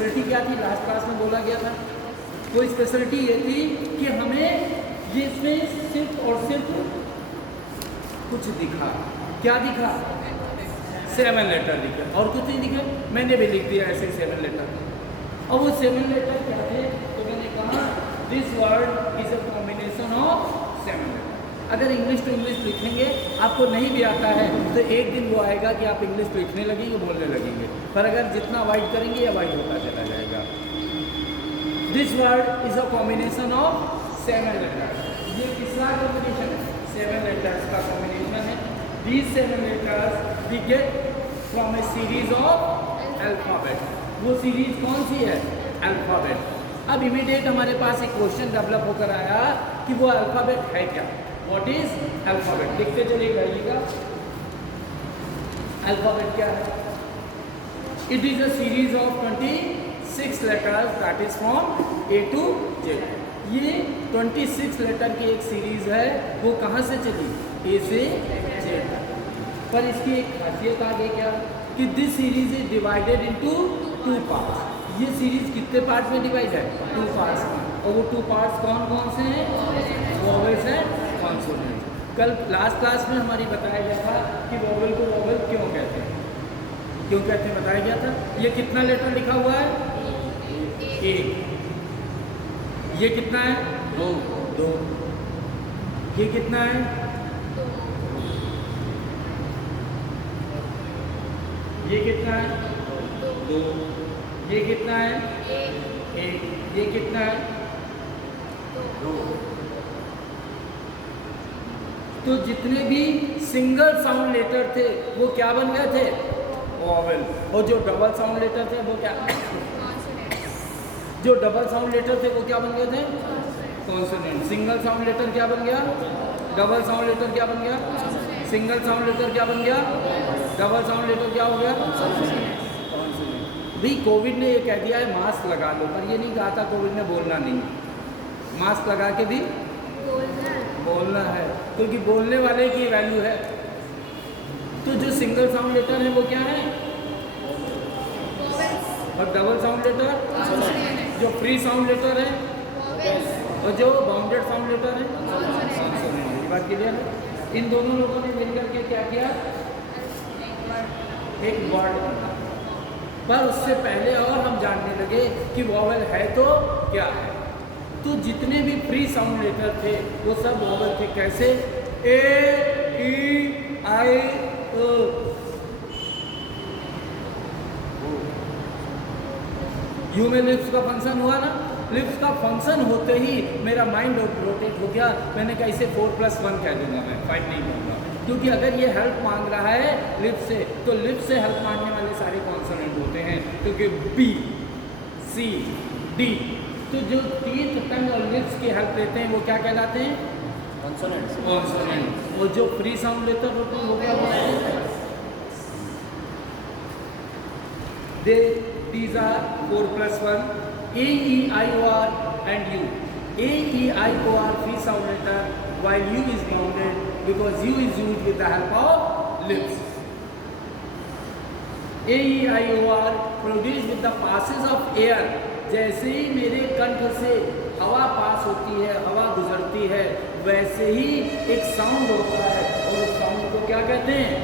Speciality क्या थी, last class में बोला गया था। वो स्पेशलिटी ये थी कि हमें ये इसमें सिर्फ और सिर्फ कुछ दिखा। क्या दिखा? 7 लेटर दिखे, और कुछ नहीं दिखे। मैंने भी लिख दिया ऐसे 7 लेटर। और वो 7 लेटर क्या थे? तो मैंने कहा this word is a combination of 7 letter. अगर इंग्लिश टू इंग्लिश लिखेंगे, आपको नहीं भी आता है तो एक दिन वो आएगा कि आप इंग्लिश लिखने लगेंगे, बोलने लगेंगे। पर अगर जितना अवॉइड करेंगे अवॉइड होता चला जाएगा। This word is a combination of 7 letters. ये किसका कॉम्बिनेशन है? 7 लेटर्स का कॉम्बिनेशन है। These 7 letters we get from a series of alphabet. वो सीरीज कौन सी है? अल्फ़ाबेट। अब इमीडिएट हमारे पास एक क्वेश्चन डेवलप होकर आया कि वो अल्फ़ाबेट है क्या? What is alphabet? देखते चलिए जाइएगा। अल्फ़ाबेट क्या है? It is a series of 26 letters that is from A to Z. ये 26 लेटर की एक सीरीज है। वो कहाँ से चली? ए से जेड। पर इसकी एक खासियत आ गई क्या कि this series is divided into 2 parts. ये सीरीज कितने पार्ट में डिवाइड है? 2 पार्ट्स में। और वो 2 पार्ट्स कौन कौन से हैं? वोवेल्स हैं, कॉन्सोनेंट्स। कल लास्ट क्लास में हमारी बताया गया था कि वोवेल को वोवेल क्यों कहते हैं, क्यों कहते हैं बताया गया था। ये कितना लेटर लिखा हुआ है? 1। ये कितना है? 2। ये कितना है? 2। ये कितना है? 2। ये कितना है? 1। ये कितना है? 2। तो जितने भी सिंगल साउंड लेटर थे वो क्या बन गए थे? वोवेल। और जो डबल साउंड लेटर थे वो क्या? जो डबल साउंड लेटर थे वो क्या बन गए थे? कॉन्सोनेंट। सिंगल साउंड लेटर क्या बन गया? डबल साउंड लेटर क्या बन गया? सिंगल साउंड लेटर क्या बन गया? डबल साउंड लेटर क्या हो गया? कॉन्सोनेंट। भी कोविड ने ये कह दिया है मास्क लगा लो, पर ये नहीं कहा था कोविड ने बोलना नहीं। मास्क लगा के भी बोलना है, क्योंकि बोलने वाले की वैल्यू है। तो जो सिंगल साउंड लेटर है वो क्या है? और डबल साउंड लेटर जो फ्री साउंड लेटर है और जो बाउंडेड साउंड लेटर है कॉन्सोनेंट। ये बात क्लियर है। इन दोनों लोगों ने मिलकर के क्या किया? एक वर्ड बना। पर उससे पहले और हम जानने लगे कि वोवेल है तो क्या है। तो जितने भी फ्री साउंड लेटर थे वो सब वोवेल थे। कैसे? ए, ई, आई, ओ। यू में लिप्स का फंक्शन हुआ ना। लिप्स का फंक्शन होते ही मेरा माइंड रोटेट हो गया। मैंने कहा इसे 4+1 कह दूंगा, मैं 5 नहीं कहूँगा, क्योंकि अगर ये हेल्प मांग रहा है लिप्स से तो लिप्स से हेल्प मांगने वाले सारे कॉन्सोनेंट होते हैं, क्योंकि बी, सी, डी। तो जो टीथ, टंग और लिप्स की हेल्प लेते हैं वो क्या कहलाते हैं? कॉन्सोनेंट। कॉन्सोनेंट। और जो फ्री साउंड लेटर होते हैं वो क्या होते हैं? These are 4+1, A, E, I, O, R and U. A, E, I, O, R free sound letter, while U is bounded because U is used with the help of lips. A, E, I, O, R produced with the passes of air. जैसे ही मेरे कंठ से हवा पास होती है, हवा गुजरती है, वैसे ही एक साउंड होता है और उस साउंड को क्या कहते हैं?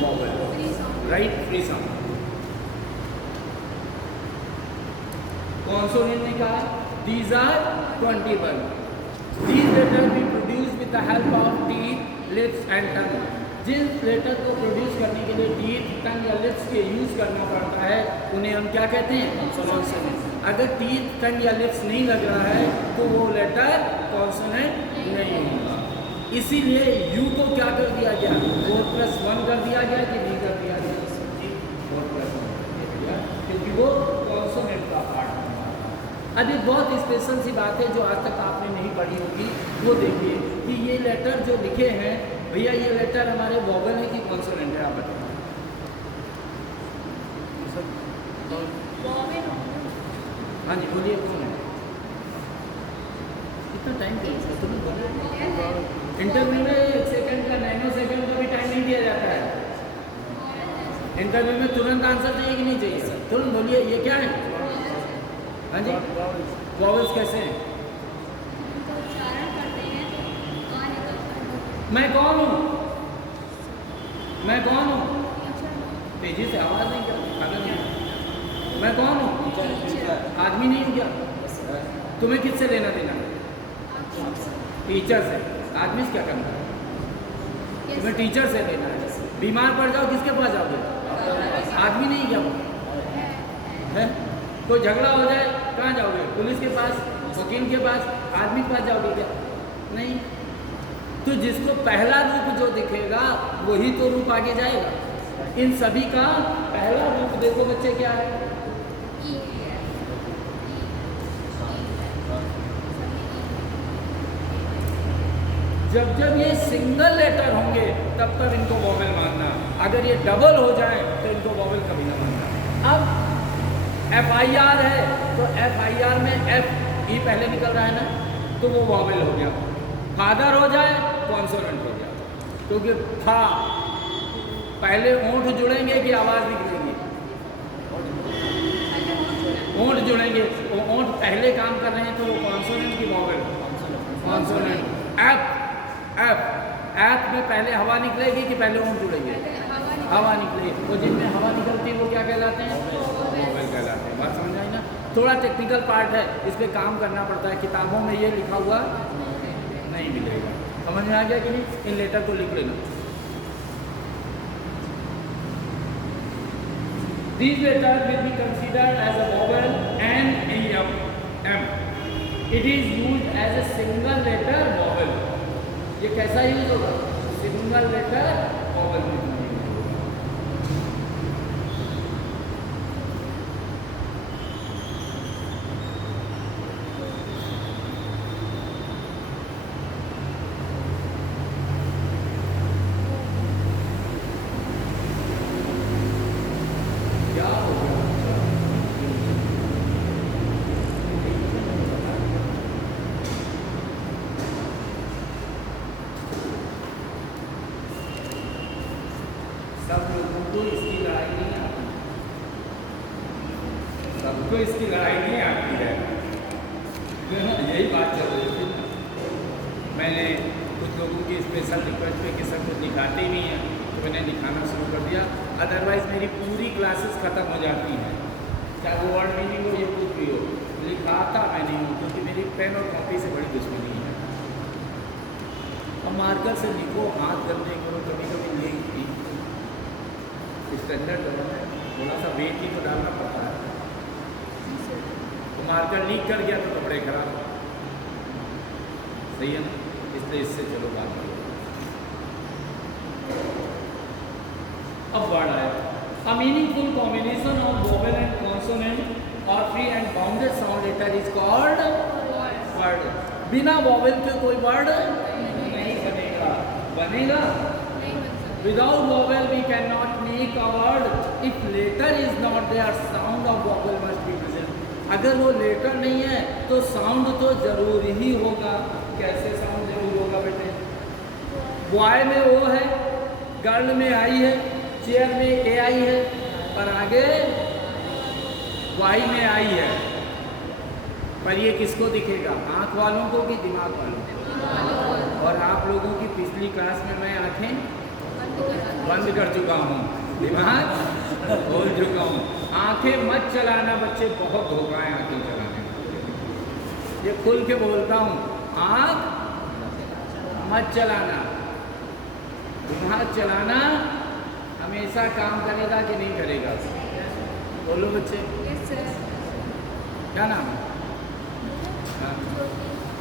Vowel. Right, free sound. Consonant ने कहा these are 21. These letters we produce with the help of teeth, lips and tongue. जिन लेटर को प्रोड्यूस करने के लिए टीथ, टंग या लिप्स के यूज करना पड़ता है उन्हें हम क्या कहते हैं? कॉन्सोनेंट। अगर टीथ, टंग या लिप्स नहीं लग रहा है तो वो लेटर कॉन्सोनेंट नहीं होगा। इसीलिए यू को क्या कर दिया गया? 4+1 कर दिया गया कि नहीं कर दिया गया? 4+1 कर दिया, क्योंकि वो कॉन्सोनेंट का पार्ट है। अब एक बहुत स्पेशल सी बात है जो आज तक आपने नहीं पढ़ी होगी, वो देखिए कि ये लेटर जो लिखे हैं, भैया ये लेटर हमारे वोवेल है कि कॉन्सोनेंट है? आप बताइए। हाँ जी बोलिए, कौन है? कितना टाइम चाहिए तुम्हें बोलो। इंटरव्यू में 1 सेकंड का, नैनो सेकंड का भी टाइम नहीं दिया जाता है। इंटरव्यू में तुरंत आंसर चाहिए कि नहीं चाहिए? तुरंत बोलिए, ये क्या है? हाँ जी, वॉवेल्स कैसे हैं? मैं कौन हूँ? मैं कौन हूँ? तेजी से आवाज़ नहीं करती, खाना नहीं। मैं कौन हूँ? आदमी नहीं हूँ क्या? तुम्हें किससे लेना देना? टीचर से। आदमी से क्या करना है? तुम्हें टीचर से लेना है। बीमार पड़ जाओ किसके पास जाओगे? आदमी नहीं क्या है? कोई झगड़ा हो जाए कहाँ जाओगे? पुलिस के पास, वकील के पास, आदमी के पास जाओगे क्या? नहीं। तो जिसको पहला रूप जो दिखेगा वही तो रूप आगे जाएगा। इन सभी का पहला रूप देखो बच्चे क्या है? जब जब ये सिंगल लेटर होंगे तब तक इनको वॉवेल मानना, अगर ये डबल हो जाए तो इनको वॉवेल कभी ना मानना। अब FIR है तो FIR में FE पहले निकल रहा है ना, तो वो वॉवेल हो गया। फादर हो जाए कॉन्सोनेंट हो गया, क्योंकि था पहले ओंठ जुड़ेंगे कि आवाज़ निकलेगी? ओंठ जुड़ेंगे। वो ओंठ पहले काम कर रहे हैं तो वो कॉन्सोनेंट की वॉवेल, कॉन्सोनेंट। एफ में पहले हवा निकलेगी कि पहले ओंठ जुड़ेंगे? हवा निकलेगी। वो जिनमें हवा निकलती है वो क्या कहलाते हैं? वॉवेल कहलाते हैं। बात समझ आई ना? थोड़ा टेक्निकल पार्ट है, इस पर काम करना पड़ता है। किताबों में ये लिखा हुआ नहीं मिलेगा। समझ में आ गया कि नहीं? इन लेटर को लिख लेना। These letters will be considered as a vowel N, E, M. It is used as a single letter vowel. ये कैसा यूज होगा? सिंगल लेटर वॉवेल में। सब लोगों को इसकी लड़ाई नहीं आती, सबको इसकी लड़ाई नहीं आती है। यही बात चल रही थी। मैंने कुछ लोगों की स्पेशल रिक्वेस्ट पे कि सब कुछ दिखाते ही नहीं है, तो मैंने दिखाना शुरू कर दिया। अदरवाइज़ मेरी पूरी क्लासेस ख़त्म हो जाती हैं, चाहे वो वर्ड मीनिंग हो या कुछ भी हो। लिखाता मैं नहीं हूँ, क्योंकि मेरी पेन और कॉपी से बड़ी दुश्मनी है। अब मार्कर से लिखो, हाथ गंदे करो, कभी कभी लिख स्टैंडर्ड है, थोड़ा सा वेट ही तो डालना पड़ता है। तो मार्कर लीक कर गया तो कपड़े खराब, सही है ना? इसलिए इससे चलो बात करो। अब वर्ड आया, a meaningful combination of vowel and consonant और free and bounded sound letter is called word. बिना वोवेल के कोई वर्ड नहीं बनेगा। बनेगा? Without vowel we cannot make a word. If letter is not there, sound of vowel must be present. अगर वो letter नहीं है तो साउंड तो जरूर ही होगा। कैसे साउंड जरूर होगा बेटे? बॉय में ओ है, गर्ल में आई है, चेयर में ए आई है, पर आगे वाई में आई है। पर ये किसको दिखेगा? आँख वालों को कि दिमाग वालों को? और आप लोगों की पिछली क्लास में मैं आँखें बंद कर चुका हूँ, दिमाग खोल चुका हूँ। आंखें मत चलाना बच्चे, बहुत धोखा है आंखें चलाने। ये खुल के बोलता हूँ, आंख मत चलाना, दिमाग चलाना हमेशा काम करेगा कि नहीं करेगा? बोलो बच्चे। क्या नाम है?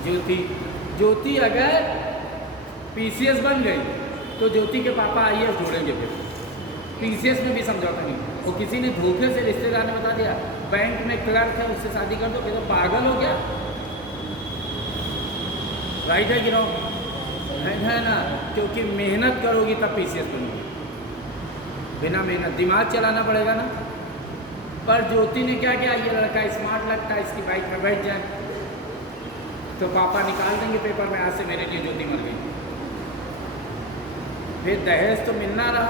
ज्योति। ज्योति अगर PCS बन गई तो ज्योति के पापा IAS जोड़ेंगे। फिर PCS में भी समझौता नहीं। वो किसी ने धोखे से रिश्तेदार ने बता दिया बैंक में क्लर्क है, उससे शादी कर दो, तो पागल हो गया। राइट है कि रॉन्ग है ना? क्योंकि मेहनत करोगी तब PCS बनोगी, बिना मेहनत दिमाग चलाना पड़ेगा ना। पर ज्योति ने क्या किया, ये लड़का स्मार्ट लगता है, इसकी बाइक में बैठ जाए तो पापा निकाल देंगे पेपर में, आज से मेरे लिए ज्योति मर गई। फिर दहेज तो मिलना रहा,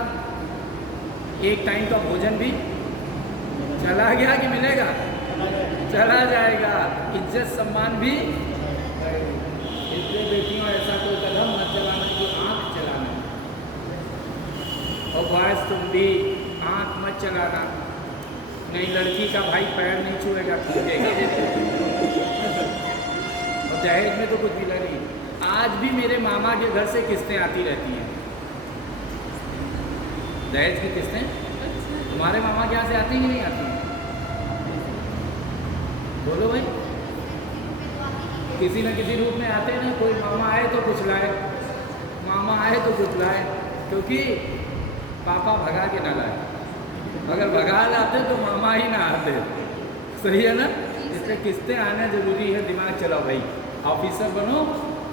एक टाइम का भोजन भी चला गया कि मिलेगा? चला जाएगा। इज्जत सम्मान भी। इसलिए बेटियों ऐसा कोई कदम मत चलाना कि आँख चलाना, और बॉयज तुम भी आँख मत चलाना, नहीं लड़की का भाई पैर नहीं छुएगा, छूटेगा। और दहेज में तो कुछ भी नहीं। आज भी मेरे मामा के घर से किस्तें आती रहती हैं, दहेज की किस्तें। तुम्हारे मामा के यहाँ से आती कि नहीं आती? बोलो भाई। किसी न किसी रूप में आते हैं ना। कोई मामा आए तो कुछ लाए, मामा आए तो कुछ लाए, क्योंकि पापा भगा के ना लाए। अगर भगा लाते तो मामा ही ना आते। सही है ना? इसलिए किस्तें आना जरूरी है। दिमाग चलाओ भाई, ऑफिसर बनो,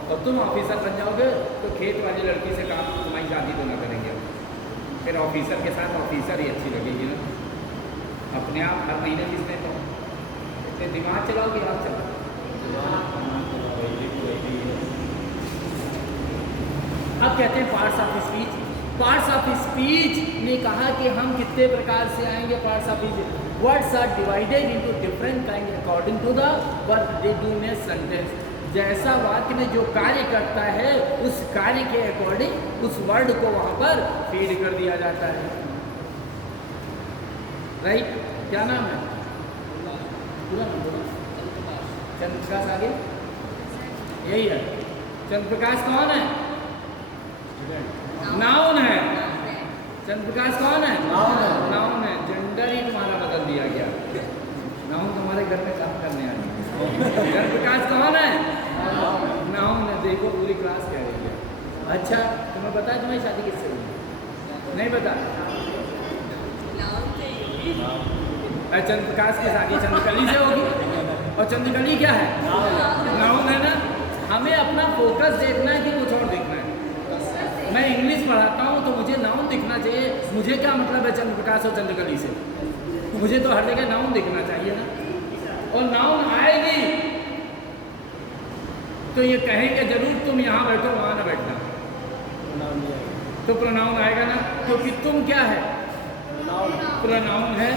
और तुम ऑफिसर बन जाओगे तो खेत वाली लड़की से काम तुम्हारी शादी तो ना करेंगे, फिर ऑफिसर के साथ ऑफिसर ही अच्छी लगेगी ना। अपने आप हर महीने किस्तें तो इसलिए दिमाग चलाओगे आप चलाओ। अब कहते हैं parts of speech. Parts of speech ने कहा कि हम कितने प्रकार से आएंगे। Parts of speech, words are divided into different kind according to the work they do in a sentence. जैसा वाक्य में जो कार्य करता है उस कार्य के अकॉर्डिंग उस वर्ड को वहां पर फीड कर दिया जाता है। राइट? क्या नाम है? पूरा नाम बोलो। चंद्रप्रकाश आगे यही है। चंद्रप्रकाश कौन है? नाउन है। चंद्रप्रकाश कौन है? नाउन है। जेंडर ही तुम्हारा बदल दिया गया। नाउन तुम्हारे घर में काम करने आए। चंद्रप्रकाश कौन है? नाउन है। देखो पूरी क्लास कह रही है। अच्छा तुम्हें पता है तुम्हारी शादी किससे हुई? नहीं पता? चंद्रप्रकाश की शादी चंद्रकली से होगी। और चंद्रकली क्या है? नाउन है ना। हमें अपना फोकस देखना है कि कुछ और देखना है। मैं इंग्लिश पढ़ाता हूँ तो मुझे नाउन दिखना चाहिए। मुझे क्या मतलब है चंद्रप्रकाश और चंद्रकली से? मुझे तो हर जगह नाउन दिखना चाहिए ना। और नाउन आएगी तो ये कहेंगे जरूर तुम यहाँ बैठो वहाँ ना बैठना, तो प्रोनाउन आएगा ना। क्योंकि तुम क्या है? प्रोनाउन है।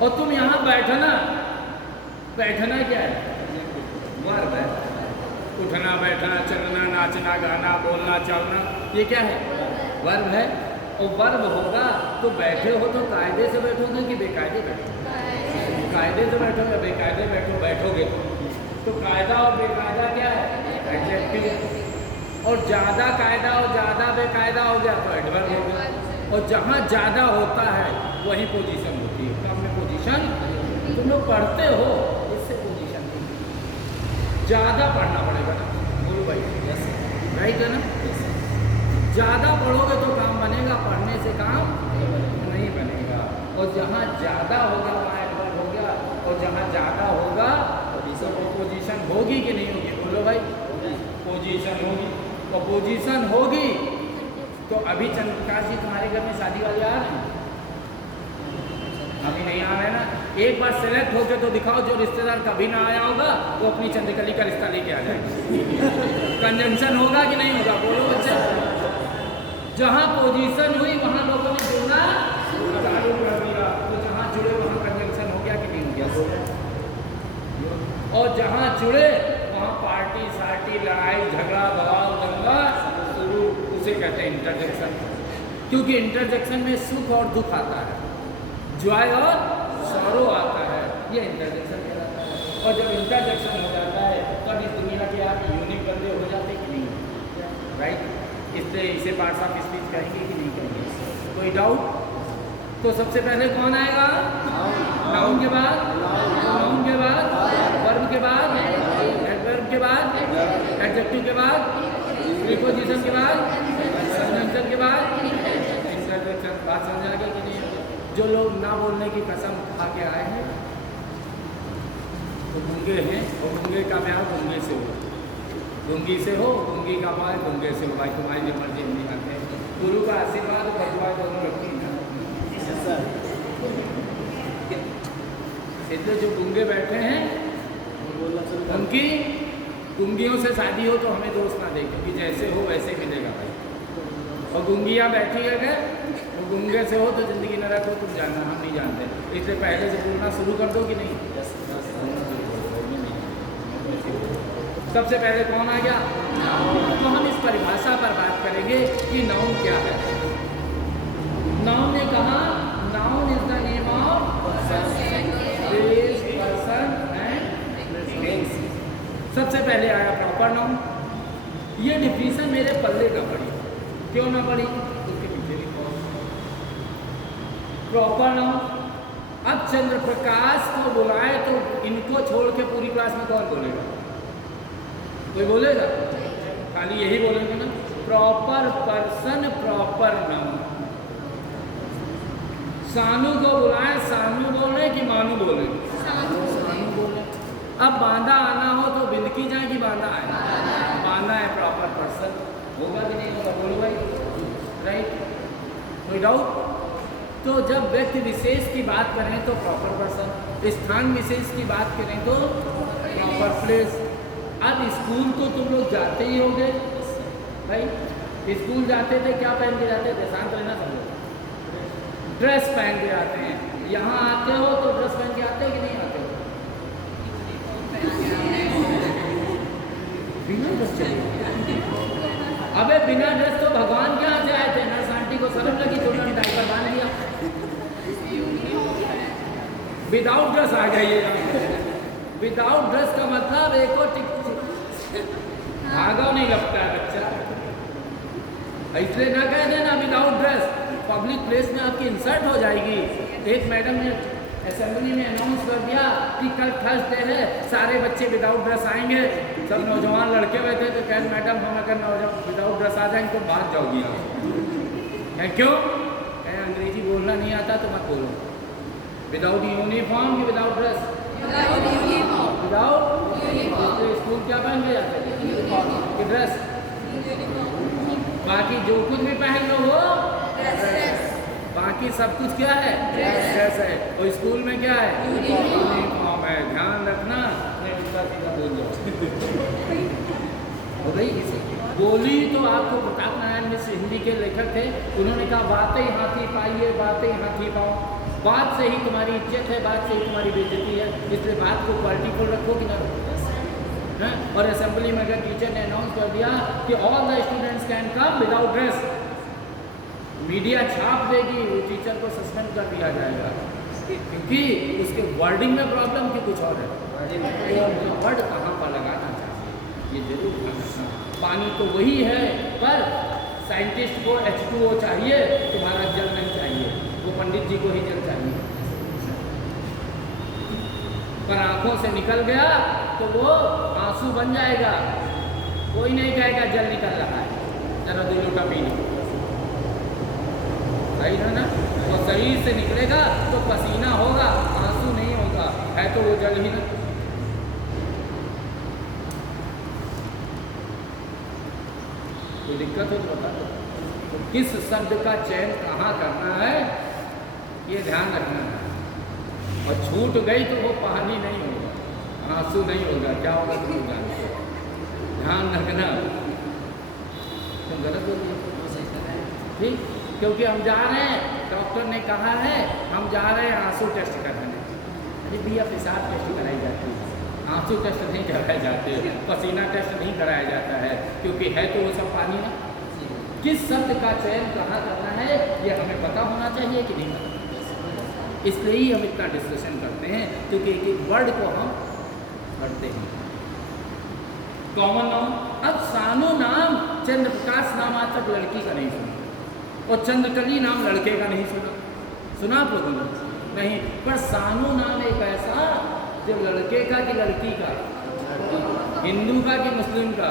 और तुम यहाँ बैठना, बैठना क्या है? वर्ब है। उठना, बैठना, चलना, नाचना, गाना, बोलना, चलना, ये क्या है? वर्ब है। और वर्ब होगा तो बैठे हो तो कायदे से बैठोगे कि बेकायदे बैठोगे? कायदे से बैठोगे, बेकायदे बैठोगे तो कायदा और बेकायदा क्या है? एडजेक्टिव। और ज़्यादा कायदा और ज़्यादा बेकायदा हो गया तो एडवर्ब हो गया। और जहाँ ज़्यादा होता है वही पोजीशन होती है। कम में पोजीशन तुम लोग पढ़ते हो, इससे पोजीशन ज़्यादा पढ़ना पड़ेगा ना। बोलो भाई, राइट है ना? ज़्यादा पढ़ोगे तो काम बनेगा, पढ़ने से काम नहीं बनेगा। और जहाँ ज़्यादा होगा वहाँ एडवर्ब हो गया। और जहाँ ज़्यादा होगा तो वो पोजीशन होगी कि नहीं होगी? बोलो भाई, पोजीशन होगी। और पोजीशन होगी तो अभी चंद्रप्रकाश जी तुम्हारे घर में शादी वाले आ रहे हैं? अभी नहीं आ रहे ना। एक बार सेलेक्ट होके तो दिखाओ। जो रिश्तेदार कभी ना आया होगा वो अपनी चंद्रकली का रिश्ता लेके आ जाएगा। कंजंक्शन होगा कि नहीं होगा? बोलो बच्चे। जहाँ पोजीशन हुई वहाँ लोगों ने जुड़ना चालू कर दिया। तो जहाँ जुड़े वहाँ कंजंक्शन हो गया कि नहीं हो गया? और जहाँ जुड़े वहाँ पार्टी सार्टी, लड़ाई झगड़ा, बवाल, दंगा शुरू, उसे कहते हैं इंटरजेक्शन। क्योंकि इंटरजेक्शन में सुख और दुख आता है, जॉय और सॉरो आता है, ये इंटरजेक्शन कहलाता है। और जब इंटरजेक्शन हो जाता है तब इस दुनिया के आप यूनिक बंदे हो जाते कि नहीं? राइट? इसलिए इसे पार्ट्स ऑफ स्पीच कहेंगे कि नहीं कहेंगे? कोई डाउट? तो सबसे पहले कौन आएगा? नाउन के बाद, नाउन के बाद, वर्ब के बाद, एडवर्ब के बाद, एडजेक्टिव के बाद, प्रीपोजिशन के बाद, कंजंक्शन के बाद इंटरजेक्शन। बात समझ आ गई कि नहीं? जो लोग ना बोलने की कसम खा के आए हैं तो गूंगे हैं। और गूंगे का प्यार गूंगे से हो, गूंगी से हो, गूंगी का प्यार गूंगे से हो। भाई तुम्हारी जो मर्जी नहीं करते। गुरु का आशीर्वाद और बदुआ दोनों रखती है। इसलिए जो गूंगे बैठे हैं उनकी गूंगियों से शादी हो तो हमें दोस्त ना दे, क्योंकि जैसे हो वैसे मिलेगा भाई। और गूंगियाँ बैठी अगर गूंगे से हो तो ज़िंदगी न रखो, तुम जानना, हम नहीं जानते। इसलिए पहले से बोलना शुरू कर दो कि नहीं। सबसे पहले कौन आ गया? तो हम इस परिभाषा पर बात करेंगे कि नाउन क्या है। नाउन ने कहा noun is the name of place, person and things. सबसे पहले आया प्रॉपर नाउन। ये डिफिनेशन मेरे पल्ले ना पड़ी। क्यों ना पड़ी? उसके पीछे भी प्रॉपर नाउन। अब चंद्र प्रकाश को बुलाए तो इनको छोड़ के पूरी क्लास में कौन बोलेगा? कोई बोलेगा? खाली यही बोलेंगे ना, प्रॉपर पर्सन, प्रॉपर नाउन। सानू को बुलाए, सानू बोले कि मानू बोले? सानू बोले। अब बांदा आना हो तो बिंदकी जाए कि बांदा आए? बांदा है प्रॉपर पर्सन। होगा कि नहीं होगा? बोलो भाई, राइट? कोई डाउट? तो जब व्यक्ति विशेष की बात करें तो प्रॉपर पर्सन, स्थान विशेष की बात करें तो प्रॉपर प्लेस। अब स्कूल तो तुम लोग जाते ही होंगे भाई। स्कूल जाते थे क्या पहन के जाते थे? शांत रहना समझो, ड्रेस पहन के आते हैं। यहाँ आते हो तो ड्रेस पहन के आते हैं कि नहीं आते हो? बिना ड्रेस चलिए। अबे बिना ड्रेस तो भगवान के यहाँ से आए थे। नर्स आंटी को शर्म लगी तो उन्होंने डायपर बांध दिया। विदाउट ड्रेस आ जाइए। विदाउट ड्रेस का मतलब एक और भागा नहीं लगता है बच्चा। इसलिए ना कह देना विदाउट ड्रेस, पब्लिक प्लेस में आपकी इंसल्ट हो जाएगी। एक मैडम ने असेंबली में अनाउंस कर दिया कि कल थर्सडे है, सारे बच्चे विदाउट ड्रेस आएंगे। सब नौजवान लड़के हुए थे तो कह मैडम हम अगर विदाउट ड्रेस आ जाएंगे तो भाग जाओगी आप। क्यों? कह अंग्रेजी बोलना नहीं आता तो मत बोलो। विदाउट यूनिफॉर्म कि विदाउट ड्रेस? विदाउट। तो स्कूल क्या पहन के जाते हैं? कि ड्रेस? बाकी जो कुछ भी पहन लो वो बाकी सब कुछ क्या है? ड्रेस है। और स्कूल में क्या है? यूनिफॉर्म है। ध्यान रखना, हो गई इसी बोली। तो आपको प्रताप नारायण मिश्र हिंदी के लेखक थे, उन्होंने कहा बातें हाथी पाइए, बातें हाथी पाओ। बात से ही तुम्हारी इज्जत है, बात से ही तुम्हारी बेइज्जती है। इसलिए बात को क्वालिटी को रखो कि ना रखो। और असेंबली में अगर टीचर ने अनाउंस कर दिया कि all the students can come without dress, media छाप देगी, वो टीचर को सस्पेंड कर दिया जाएगा। क्योंकि उसके वर्डिंग में प्रॉब्लम कि कुछ और है। तो वर्ड कहाँ पर लगाना चाहिए ये जरूर ध्यान रखना। पानी तो वही है, पर साइंटिस्ट को H2O चाहिए, तुम्हारा जल नहीं चाहिए। वो पंडित जी को ही जल चाहिए। पर आंखों से निकल गया तो वो आंसू बन जाएगा। कोई नहीं कहेगा जल निकल रहा है, जरा 2 लोटा पी लो। सही है ना? वो शरीर से निकलेगा तो पसीना होगा, आंसू नहीं होगा, है तो वो जल ही ना। कोई दिक्कत हो तो बता दो। तो किस शब्द का चयन कहाँ करना है ये ध्यान रखना है। और छूट गई तो वो पानी नहीं होगा, आंसू नहीं होगा, क्या होगा तुम जानते हो। ध्यान रखना। तुम गलत हो गई, ठीक? क्योंकि हम जा रहे हैं, डॉक्टर ने कहा है हम जा रहे हैं आंसू टेस्ट कराने। अरे भैया पेशाब टेस्ट कराई जाती है, आंसू टेस्ट नहीं कराए जाते, पसीना टेस्ट नहीं कराया जाता है, क्योंकि है तो वो सब पानी ना। किस शब्द का चयन कहाँ करना है ये हमें पता होना चाहिए कि नहीं पता। इसलिए ही हम इतना डिस्कशन करते हैं, क्योंकि एक एक वर्ड को हम पढ़ते हैं। Common noun. अब सानू नाम चंद्र प्रकाश नाम आज तक लड़की का नहीं सुना, और चंद्रकली नाम लड़के का नहीं सुना। सुना आप लोगों ने? नहीं। पर सानू नाम एक ऐसा जो लड़के का कि लड़की का, हिंदू का कि मुस्लिम का,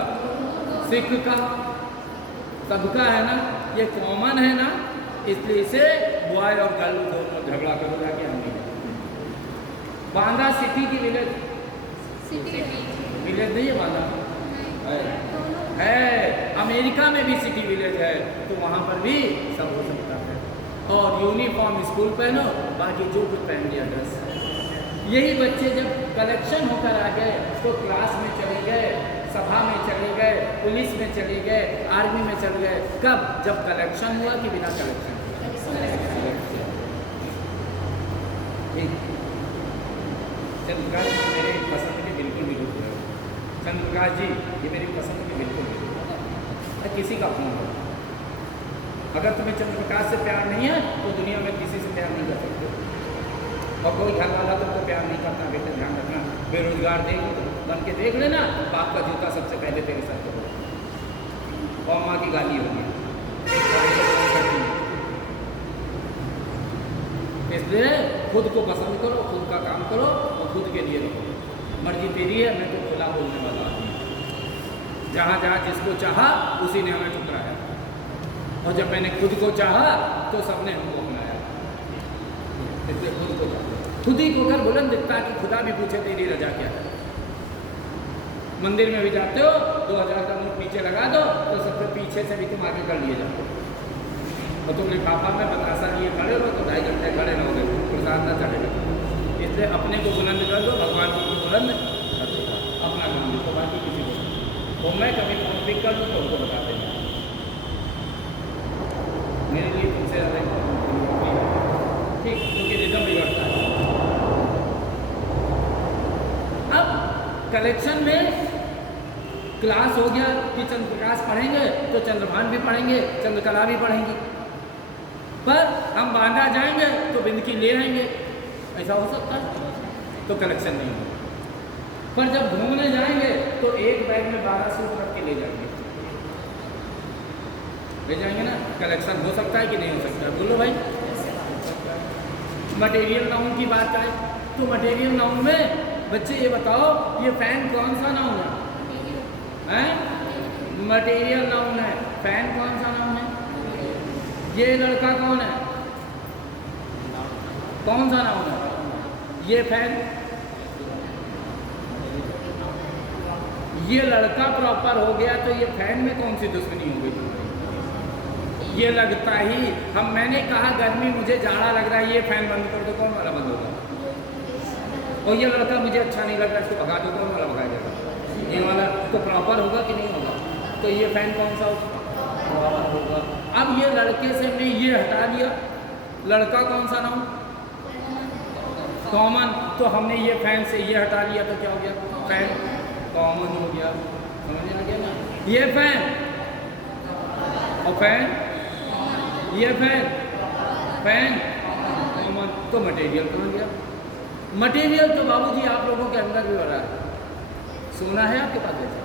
सिख का, सबका है ना, ये कॉमन है ना। इसलिए इसे बॉय और गर्ल दोनों झगड़ा करो जाके हम नहीं। बांदा सिटी की विलेज? विलेज नहीं है बांदा, है। अमेरिका में भी सिटी विलेज है, तो वहाँ पर भी सब हो सकता है। और यूनिफॉर्म स्कूल पहनो, बाकी जो कुछ पहन लिया ड्रेस। यही बच्चे जब कलेक्शन होकर आ गए तो क्लास में चले गए, सभा में चले गए, पुलिस में चले गए, आर्मी में चले गए। कब? जब कलेक्शन हुआ कि बिना कलेक्शन? चंद्रप्रकाश जी मेरे पसंद के बिल्कुल विरुद्ध है। चंद्रप्रकाश जी ये मेरी पसंद के बिल्कुल विरुद्ध है। किसी का अपना हो, अगर तुम्हें चंद्रप्रकाश से प्यार नहीं है तो दुनिया में किसी से प्यार नहीं कर सकते। और कोई घर वाला तुमको प्यार नहीं करता, बेटा ध्यान रखना। बेरोजगार देख बन के देख लेना, बाप का जूता सबसे पहले तेरे सर पे होगा और माँ की गाली होगी। इसलिए खुद को पसंद करो, खुद का काम करो और खुद के लिए रहो। मर्जी तेरी है, मैं तो खुला बोलने वाला आदमी। जहाँ जहाँ जिसको चाहा उसी ने हमें ठुकराया, और जब मैंने खुद को चाहा तो सबने हमको अपनाया। इसलिए खुद को चाहा, खुद ही को कर बुलंद दिखता कि खुदा भी पूछे तेरी रजा क्या है। मंदिर में भी जाते हो, 2000 का नोट नीचे लगा दो तो सबसे पीछे से भी तुम आगे कर लिए जाते हो। और तुम लिफाफा में बतासा लिए खड़े हो तो 2.5 घंटे खड़े रहोगे, प्रसाद ना चढ़ेगा। इसलिए अपने को बुलंद कर दो, भगवान को बुलंद कर दो, अपना काम देखो, बाकी किसी को। तो मैं कभी फोन पिक कर दूँ तो उनको बता देंगे, मेरे लिए तुमसे ज़्यादा ठीक, क्योंकि रिदम बिगड़ता है। अब कलेक्शन में क्लास हो गया कि चंद्रप्रकाश पढ़ेंगे तो चंद्रभान भी पढ़ेंगे, चंद्रकला भी पढ़ेंगी, पर हम बांधा जाएंगे तो बिंदकी ले आएंगे, ऐसा हो सकता है? तो कलेक्शन नहीं होगा। पर जब घूमने जाएंगे तो एक बैग में 12 सूट रख के ले जाएंगे, ना? कलेक्शन हो सकता है कि नहीं हो सकता? बोलो भाई। मटेरियल नाउन की बात आए तो मटेरियल नाउन में बच्चे ये बताओ, ये फैन कौन सा नाउन है? मटेरियल नाउन है। फैन कौन सा नाउन है? ये लड़का कौन है? कौन सा नाउन है? ये फैन, ये लड़का प्रॉपर हो गया तो ये फैन में कौन सी दुश्मनी हो गई तुम्हारी? ये लगता ही मैंने कहा गर्मी मुझे जाड़ा लग रहा है, ये फैन बंद कर दो, कौन वाला बंद होगा? और ये लड़का मुझे अच्छा नहीं लग रहा है, इसको भगा दो, कौन वाला भगाएगा? ये वाला तो प्रॉपर होगा कि नहीं होगा? तो ये फैन कौन सा होगा? अब ये लड़के से हमने ये हटा लिया, लड़का कौन सा नाम? कॉमन। तो हमने ये फैन से ये हटा लिया तो क्या हो गया? फैन कॉमन हो गया। समझ आ गया ना? ये फैन और फैन, ये फैन कॉमन, तो मटेरियल कौन गया? मटेरियल तो बाबूजी आप लोगों के अंदर भी हो रहा है। सोना है आपके पास? ऐसा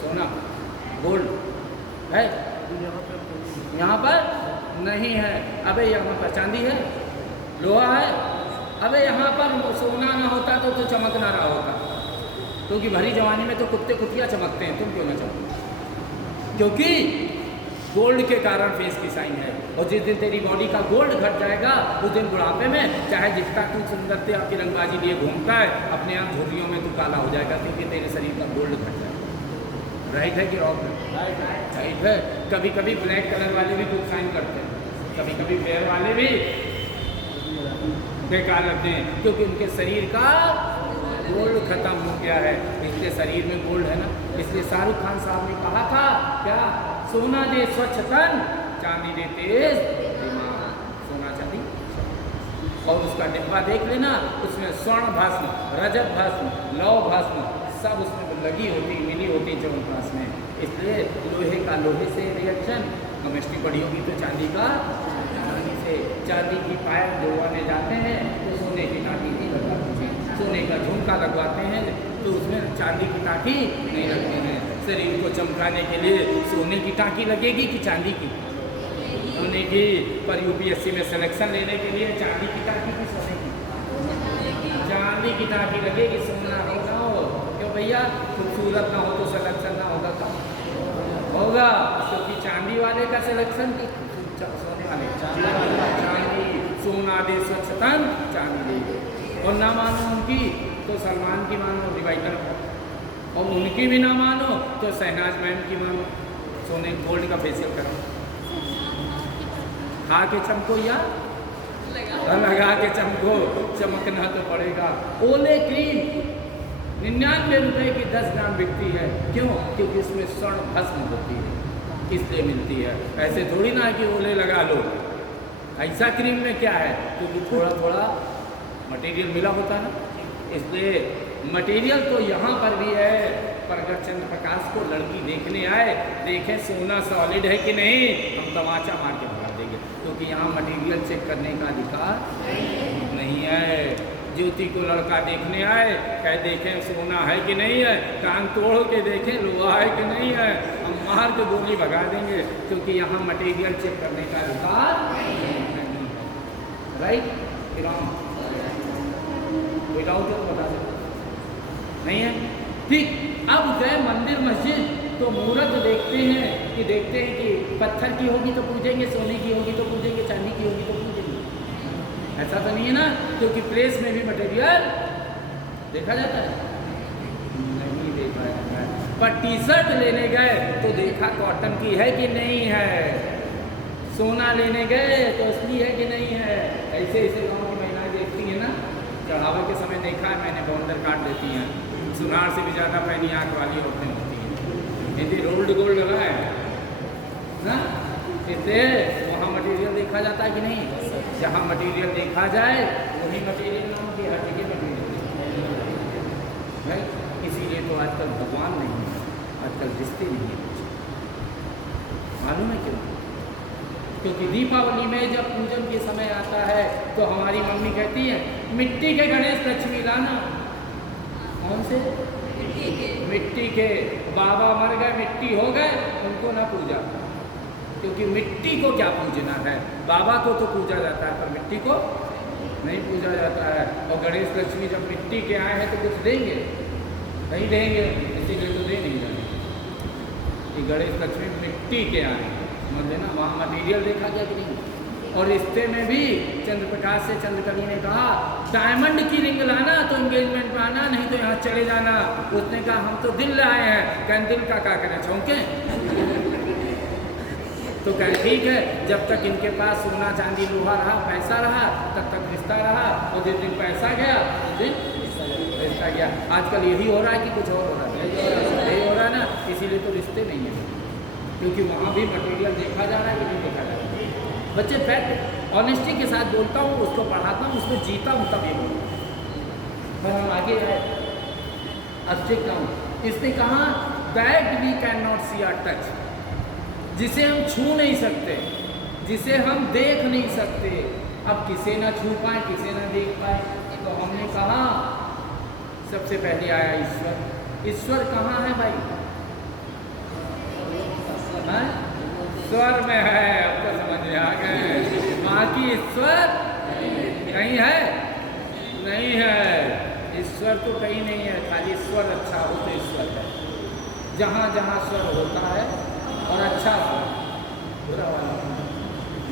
सोना, गोल्ड है यहाँ पर नहीं है। अबे यहाँ पर चांदी है, लोहा है। अबे यहाँ पर सोना ना होता तो चमक ना रहा होता, क्योंकि भरी जवानी में तो कुत्ते कुतिया चमकते हैं, तुम क्यों ना चमको? क्योंकि गोल्ड के कारण फेस की साइन है। और जिस दिन तेरी बॉडी का गोल्ड घट जाएगा उस दिन बुढ़ापे में चाहे जितना तू सुंदरता आपकी रंगबाजी लिए घूमता है, अपने आप झुर्रियों में तू काला हो जाएगा, क्योंकि तेरे शरीर का गोल्ड घट जाएगा। राइट है कि रॉन्ग है? राइट है। कभी कभी ब्लैक कलर वाले भी गुड साइन करते हैं, कभी कभी फेयर वाले भी बेकार लगते हैं, क्योंकि उनके शरीर का गोल्ड खत्म हो गया है। इसलिए शरीर में गोल्ड है ना। इसलिए शाहरुख खान साहब ने कहा था क्या? सोना दे स्वच्छ तन, चांदी दे तेज दिमाग। सोना चांदी, और उसका डिब्बा देख लेना, उसमें स्वर्ण भस्म, रजत भस्म, लौह भस्म सब उसमें लगी होती, मिली होती च्यवनप्राश में। इसलिए लोहे का लोहे से रिएक्शन, केमिस्ट्री पढ़ी होगी तो चांदी का चांदी से। चांदी की पायल जोड़वाने जाते हैं तो सोने की टाँकी नहीं लगवाते हैं, सोने का झुमका लगवाते हैं तो उसमें चांदी की टाँकी नहीं लगते हैं। शरीर को चमकाने के लिए सोने की टाँकी लगेगी कि चांदी की? सोने की। पर यूपीएससी में सिलेक्शन लेने के लिए चांदी की टाँकी की सोने की? चांदी की टाँकी लगेगी, सोना हो ना हो। क्यों भैया? खूबसूरत ना हो तो सिलेक्शन ना होगा? होगा, क्योंकि चांदी वाले का सिलेक्शन की सोने वाले चांदी। सोना दे स्वच्छ तन, चांदी दे। और ना मानो उनकी तो सलमान की मानो, डिवाइडर, और उनकी भी ना मानो तो शहनाज मैम की मानो, सोने गोल्ड का फेशियल करो, खा के चमको या लगा के चमको, चमकना तो पड़ेगा। ओले क्रीम 99 रुपये की 10 ग्राम बिकती है। क्यों? क्योंकि इसमें स्वर्ण भस्म होती है, इसलिए मिलती है। ऐसे थोड़ी ना कि ओले लगा लो, ऐसा क्रीम में क्या है, क्योंकि थोड़ा थोड़ा मटेरियल मिला होता है, इसलिए मटेरियल तो यहाँ पर भी है। पर अगर चंद्र प्रकाश को लड़की देखने आए, देखें सोना सॉलिड है कि नहीं, हम तमाचा मार के भगा देंगे, क्योंकि यहाँ मटेरियल चेक करने का अधिकार नहीं है। ज्योति को लड़का देखने आए, कहे देखें सोना है कि नहीं है, टांग तोड़ के देखें लोहा है कि नहीं है, हम मार के गोली भगा देंगे, क्योंकि यहाँ मटेरियल चेक करने का अधिकार नहीं है। राइट? कोई डाउट है तो बता दो। नहीं है? ठीक। अब गए मंदिर मस्जिद तो मुहूर्त देखते हैं कि पत्थर की होगी तो पूजेंगे, सोने की होगी तो पूजेंगे, चांदी की होगी तो पूजेंगे। ऐसा तो नहीं है ना, क्योंकि प्रेस में भी मटेरियल देखा जाता है, नहीं देखा जाता है। पर टी शर्ट लेने गए तो देखा कॉटन की है कि नहीं है, सोना लेने गए तो असली है कि नहीं है। ऐसे ऐसे गाँव की महिलाएं देखती हैं ना, चढ़ावे के समय देखा है मैंने, बाउंडर काट देती हैं, सुनार से भी ज़्यादा पैनी आँख वाली औरतें होती हैं, यदि रोल्ड गोल्ड लगा है ना, इसलिए वहाँ मटेरियल देखा जाता है कि नहीं। जहाँ मटेरियल देखा जाए वही मटेरियल नाम की हर जगह मटेरियल है। इसीलिए तो आजकल भगवान नहीं है, आजकल रिश्ते नहीं है। मालूम है क्यों? क्योंकि दीपावली में जब पूजन के समय आता है तो हमारी मम्मी कहती है मिट्टी के गणेश लक्ष्मी लाना। कौन से? मिट्टी के। बाबा मर गए, मिट्टी हो गए, उनको ना पूजा, क्योंकि मिट्टी को क्या पूजना है। बाबा को तो पूजा जाता है पर मिट्टी को नहीं पूजा जाता है। और गणेश लक्ष्मी जब मिट्टी के आए हैं तो कुछ देंगे नहीं देंगे, इसीलिए तो दे नहीं जाते कि गणेश लक्ष्मी मिट्टी के आए, समझ लेना। वहाँ मटीरियल देखा गया कि नहीं। और रिश्ते में भी चंद्र प्रकाश से चंद्रकली ने कहा डायमंड की रिंग लाना तो एंगेजमेंट में आना, नहीं तो यहाँ चले जाना। उसने कहा हम तो दिल लाए हैं। कहें दिल का क्या करें, छौंके? तो कहें ठीक है, जब तक इनके पास सोना चांदी लोहा रहा, पैसा रहा, तब तक रिश्ता रहा, और जिस दिन पैसा गया उस दिन रिश्ता गया। आजकल यही हो रहा है कि कुछ और हो रहा है? यही हो रहा है ना, इसीलिए तो रिश्ते नहीं है, क्योंकि वहाँ भी मटेरियल देखा जा रहा है कि नहीं देखा जा रहा है। बच्चे फैक्ट ऑनेस्टी के साथ बोलता हूँ, उसको पढ़ाता हूँ, उसको जीता हूँ, तब ये बोलता हूँ। पर हम आगे आए, अब देखता हूँ, इसने कहा that we can not see or touch, जिसे हम छू नहीं सकते, जिसे हम देख नहीं सकते। अब किसे ना छू पाए, किसे ना देख पाए, तो हमने कहा सबसे पहले आया ईश्वर। ईश्वर कहाँ है भाई? हाँ? स्वर में है। अब तो समझ में आ गए, बाकी ईश्वर कहीं है? नहीं है। ईश्वर तो कहीं नहीं है, खाली स्वर अच्छा हो तो ईश्वर है। जहाँ जहाँ स्वर होता है और अच्छा स्वर, बुरा वाला,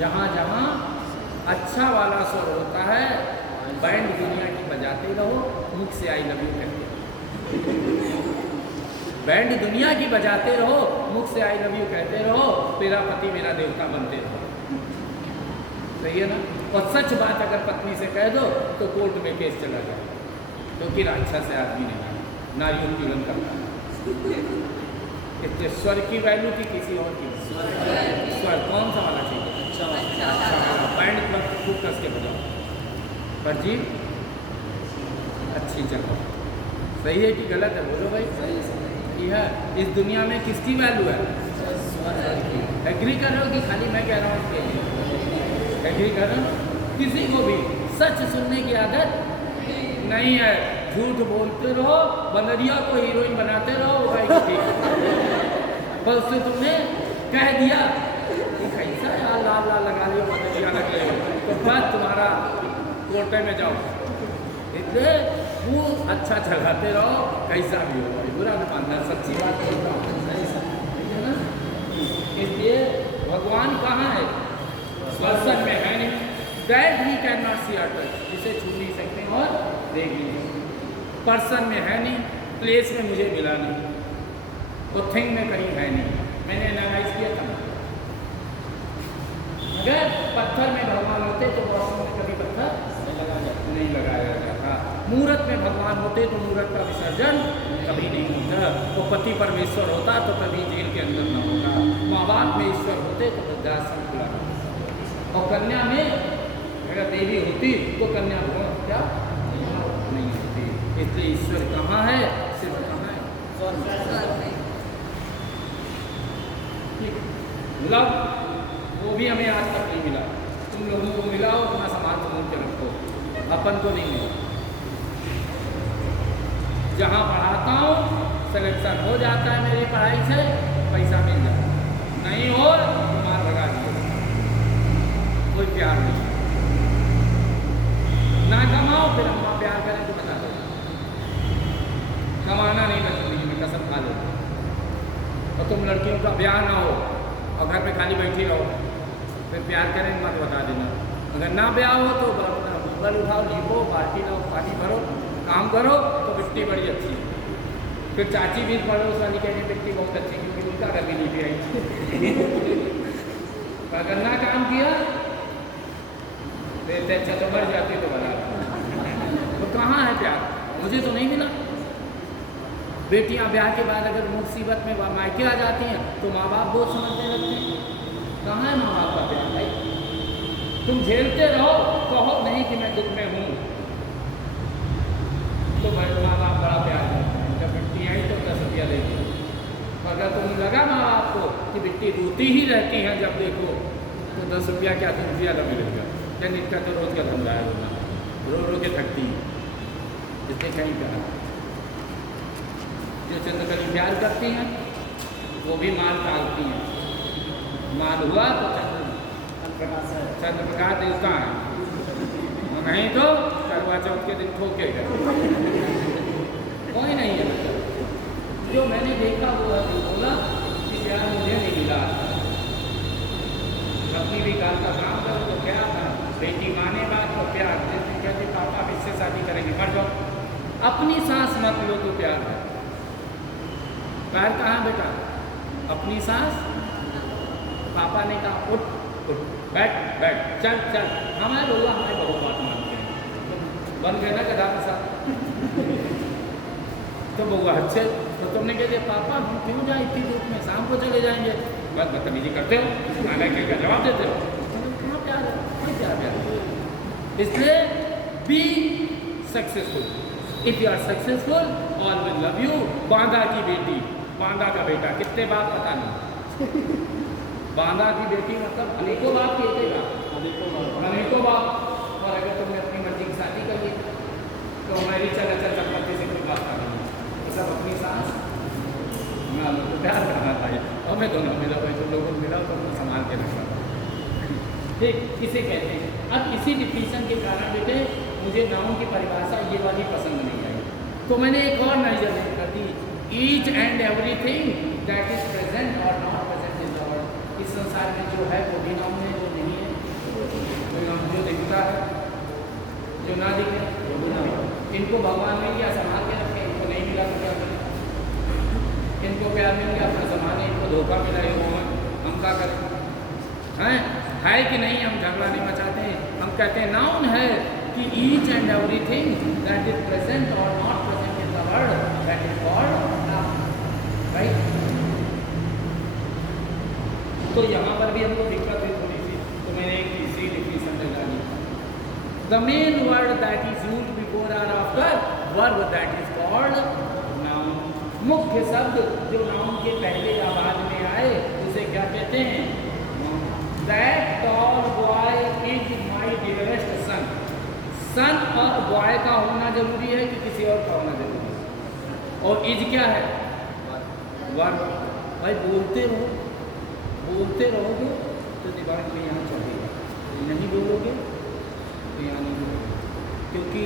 जहाँ जहाँ अच्छा वाला स्वर होता है, बैंड दुनिया की बजाते रहो, मुख से आई लव यू कहते। बैंड दुनिया की बजाते रहो, मुख से आई लव यू कहते रहो, तेरा पति मेरा देवता बनते रहो। सही है ना? और सच बात अगर पत्नी से कह दो तो कोर्ट में केस चला जाए, क्योंकि राक्षस से आदमी नहीं, नारियों की उल्लंघन करता है। इसलिए स्वर की वैल्यू की किसी और की स्वर कौन सा वाला चाहिए? अच्छा। बैंड पर खूब कस के बजाओ, पर जी अच्छी जगह। सही है कि गलत है? बोलो भाई। सही है। इस दुनिया में किसकी वैल्यू है? एग्री कर रहे हो कि खाली मैं कह रहा हूँ? एग्री कर रहे हो? किसी को भी सच सुनने की आदत नहीं है, झूठ बोलते रहो, बंदरिया को हीरोइन बनाते रहो, भाई ठीक। पर उससे तुमने कह दिया कि कैसा यार लाल लाल लगा लियो, बंदरिया लगे, तो बस तुम्हारा कोर्टे में जाओ। इसलिए वो अच्छा चलाते रहो, कैसा भी हो, बुरा न मानना, सच्ची बात बोलता हूँ, है ना। इसलिए भगवान कहाँ है? पर्सन में है नहीं। That we can not see or touch, जिसे छू नहीं सकते और देख नहीं सकते। पर्सन में है नहीं, प्लेस में मुझे मिला नहीं, तो थिंग में कहीं है नहीं। मैंने एनालाइज किया था, अगर पत्थर में भगवान होते तो वॉशरूम में कभी पत्थर नहीं लगाया जाता। मूर्त में भगवान होते तो मूर्त का विसर्जन कभी नहीं होता। तो पति परमेश्वर होता तो कभी जेल के अंदर न होता। माँ बाप में ईश्वर होते तो वृद्धाश्रम खुला। और कन्या में अगर देवी होती तो कन्या क्या नहीं होती। इसलिए ईश्वर कहाँ है, सिर्फ कहाँ है, लव, वो भी हमें आज तक नहीं मिला। तुम लोगों को मिला हो, अपना समाज समूह के रखो, अपन को नहीं मिला। जहाँ पढ़ाता हूँ सिलेक्शन हो जाता है मेरी पढ़ाई से, पैसा मिल जाता है, नहीं हो तो मार लगा दिया, कोई प्यार नहीं। ना कमाओ फिर अम्मा प्यार करें तो बता दो, कमाना नहीं था जिंदगी में, कसम खा लो। और तुम लड़कियों का ब्याह ना हो और घर पे खाली बैठी रहो, फिर प्यार करें मत बता देना। अगर ना ब्याह हो तो गूगल उठाओ, लिखो, बाल्टी लाओ, पानी भरो, काम करो तो मिट्टी बड़ी अच्छी है। फिर चाची भी पड़ोस वाली कहने मिट्टी बहुत अच्छी, क्योंकि उनका घर भी नहीं आई। अगर ना काम किया तो अच्छा तो मर जाती तो बना। तो कहाँ है प्यार, मुझे तो नहीं मिला। बेटियां ब्याह के बाद अगर मुसीबत में मायके आ जाती हैं तो माँ बाप बहुत समझने लगते हैं। कहाँ है माँ बाप का प्यार भाई? तुम झेलते रहो, कहो नहीं कि मैं दुख में हूँ, तो भाई माँ बाप बड़ा प्यार करते हैं। जब बेटी आई तो 10 रुपया देती, अगर तुम लगा माँ बाप को कि बेटी रोती ही रहती है जब देखो, तो 10 रुपया क्या 3 रुपया तो मिलेगा। लेकिन इनका तो रोज का धंधा है, रोना रो रो के थकती है, जिसने कहीं कहा। जो चंद्रकली प्यार करती हैं वो भी माल टालती हैं, माल हुआ तो चंद्र प्रकाश देवता है, नहीं तो करवा चौथ के दिन ठोकेगा। कोई नहीं है, जो मैंने देखा वो बोला कि प्यार मुझे नहीं मिला। अपनी भी गाल का काम करो तो क्या था, बेटी माने बात तो प्यार, जैसे कहते पापा इससे शादी करेंगे, मर जाओ, अपनी सांस मत लो तो प्यार है। प्यार कहाँ बेटा, अपनी सांस। पापा ने कहा उठ उठ, बैठ बैठ, चल चल, हमारे बोला हमारे बहुत बात मानते हैं, बन गए ना गधा के साथ। तो बउआ अच्छे, तो तुमने कह दिया पापा हम क्यों जाए इतनी धूप में, शाम को चले जाएंगे, बस बदतमीजी करते हो, नालायकी का जवाब देते हो। कहाँ प्यार है, कोई प्यार है। इसलिए be successful, if you are successful all will love you. Banda की बेटी, बांदा का बेटा, कितने बाप पता नहीं। बांदा की बेटी मतलब अनेकों बाप की एक अनेकों बाप। और अगर तुमने अपनी मर्जी की शादी कर ली तो हमारी चल संपत्ति से कोई बात नहीं, तो सब अपनी सांस ना लो तो प्यार करना चाहिए। और मैं दोनों मिला भाई, तो लोगों को मिला तो संभाल के रखना, ठीक इसे कहते हैं। अब इसी डिफिनेशन के कारण बेटे मुझे नाउन की परिभाषा ये वाली पसंद नहीं आई, तो मैंने एक और नजर कर दी, each and everything that is present और not present in the world. इस संसार में जो है वो भी नाउन है, जो नहीं है वो नाउन, जो दिखता है जो ना दिखे वो भी नाउन। इनको भगवान ने क्या संभाल के रखे, इनको नहीं मिला तो क्या करें, इनको प्यार मिल गया अपना संभाले, इनको धोखा मिला हम क्या करें, है कि नहीं। हम झगड़ा नहीं मचाते, हम कहते हैं नाउन है कि each and everything that is present और not present in the world that is called noun, right. तो यहाँ पर भी हमको दिक्कत है थोड़ी सी, तो मैंने एक तीसरी डिफिनेशन लगा दी, the main word that is used before और after verb that is called noun. मुख्य शब्द जो नाउन के पहले या बाद में आए उसे क्या कहते हैं, That tall boy is my dearest son. सन और बॉय का होना जरूरी है कि किसी और का होना जरूरी है, और इज क्या है, वर्ब। भाई बोलते रहोगे तो दिमाग में यहाँ चलेगा, नहीं बोलोगे तो यहाँ नहीं बोलोगे, क्योंकि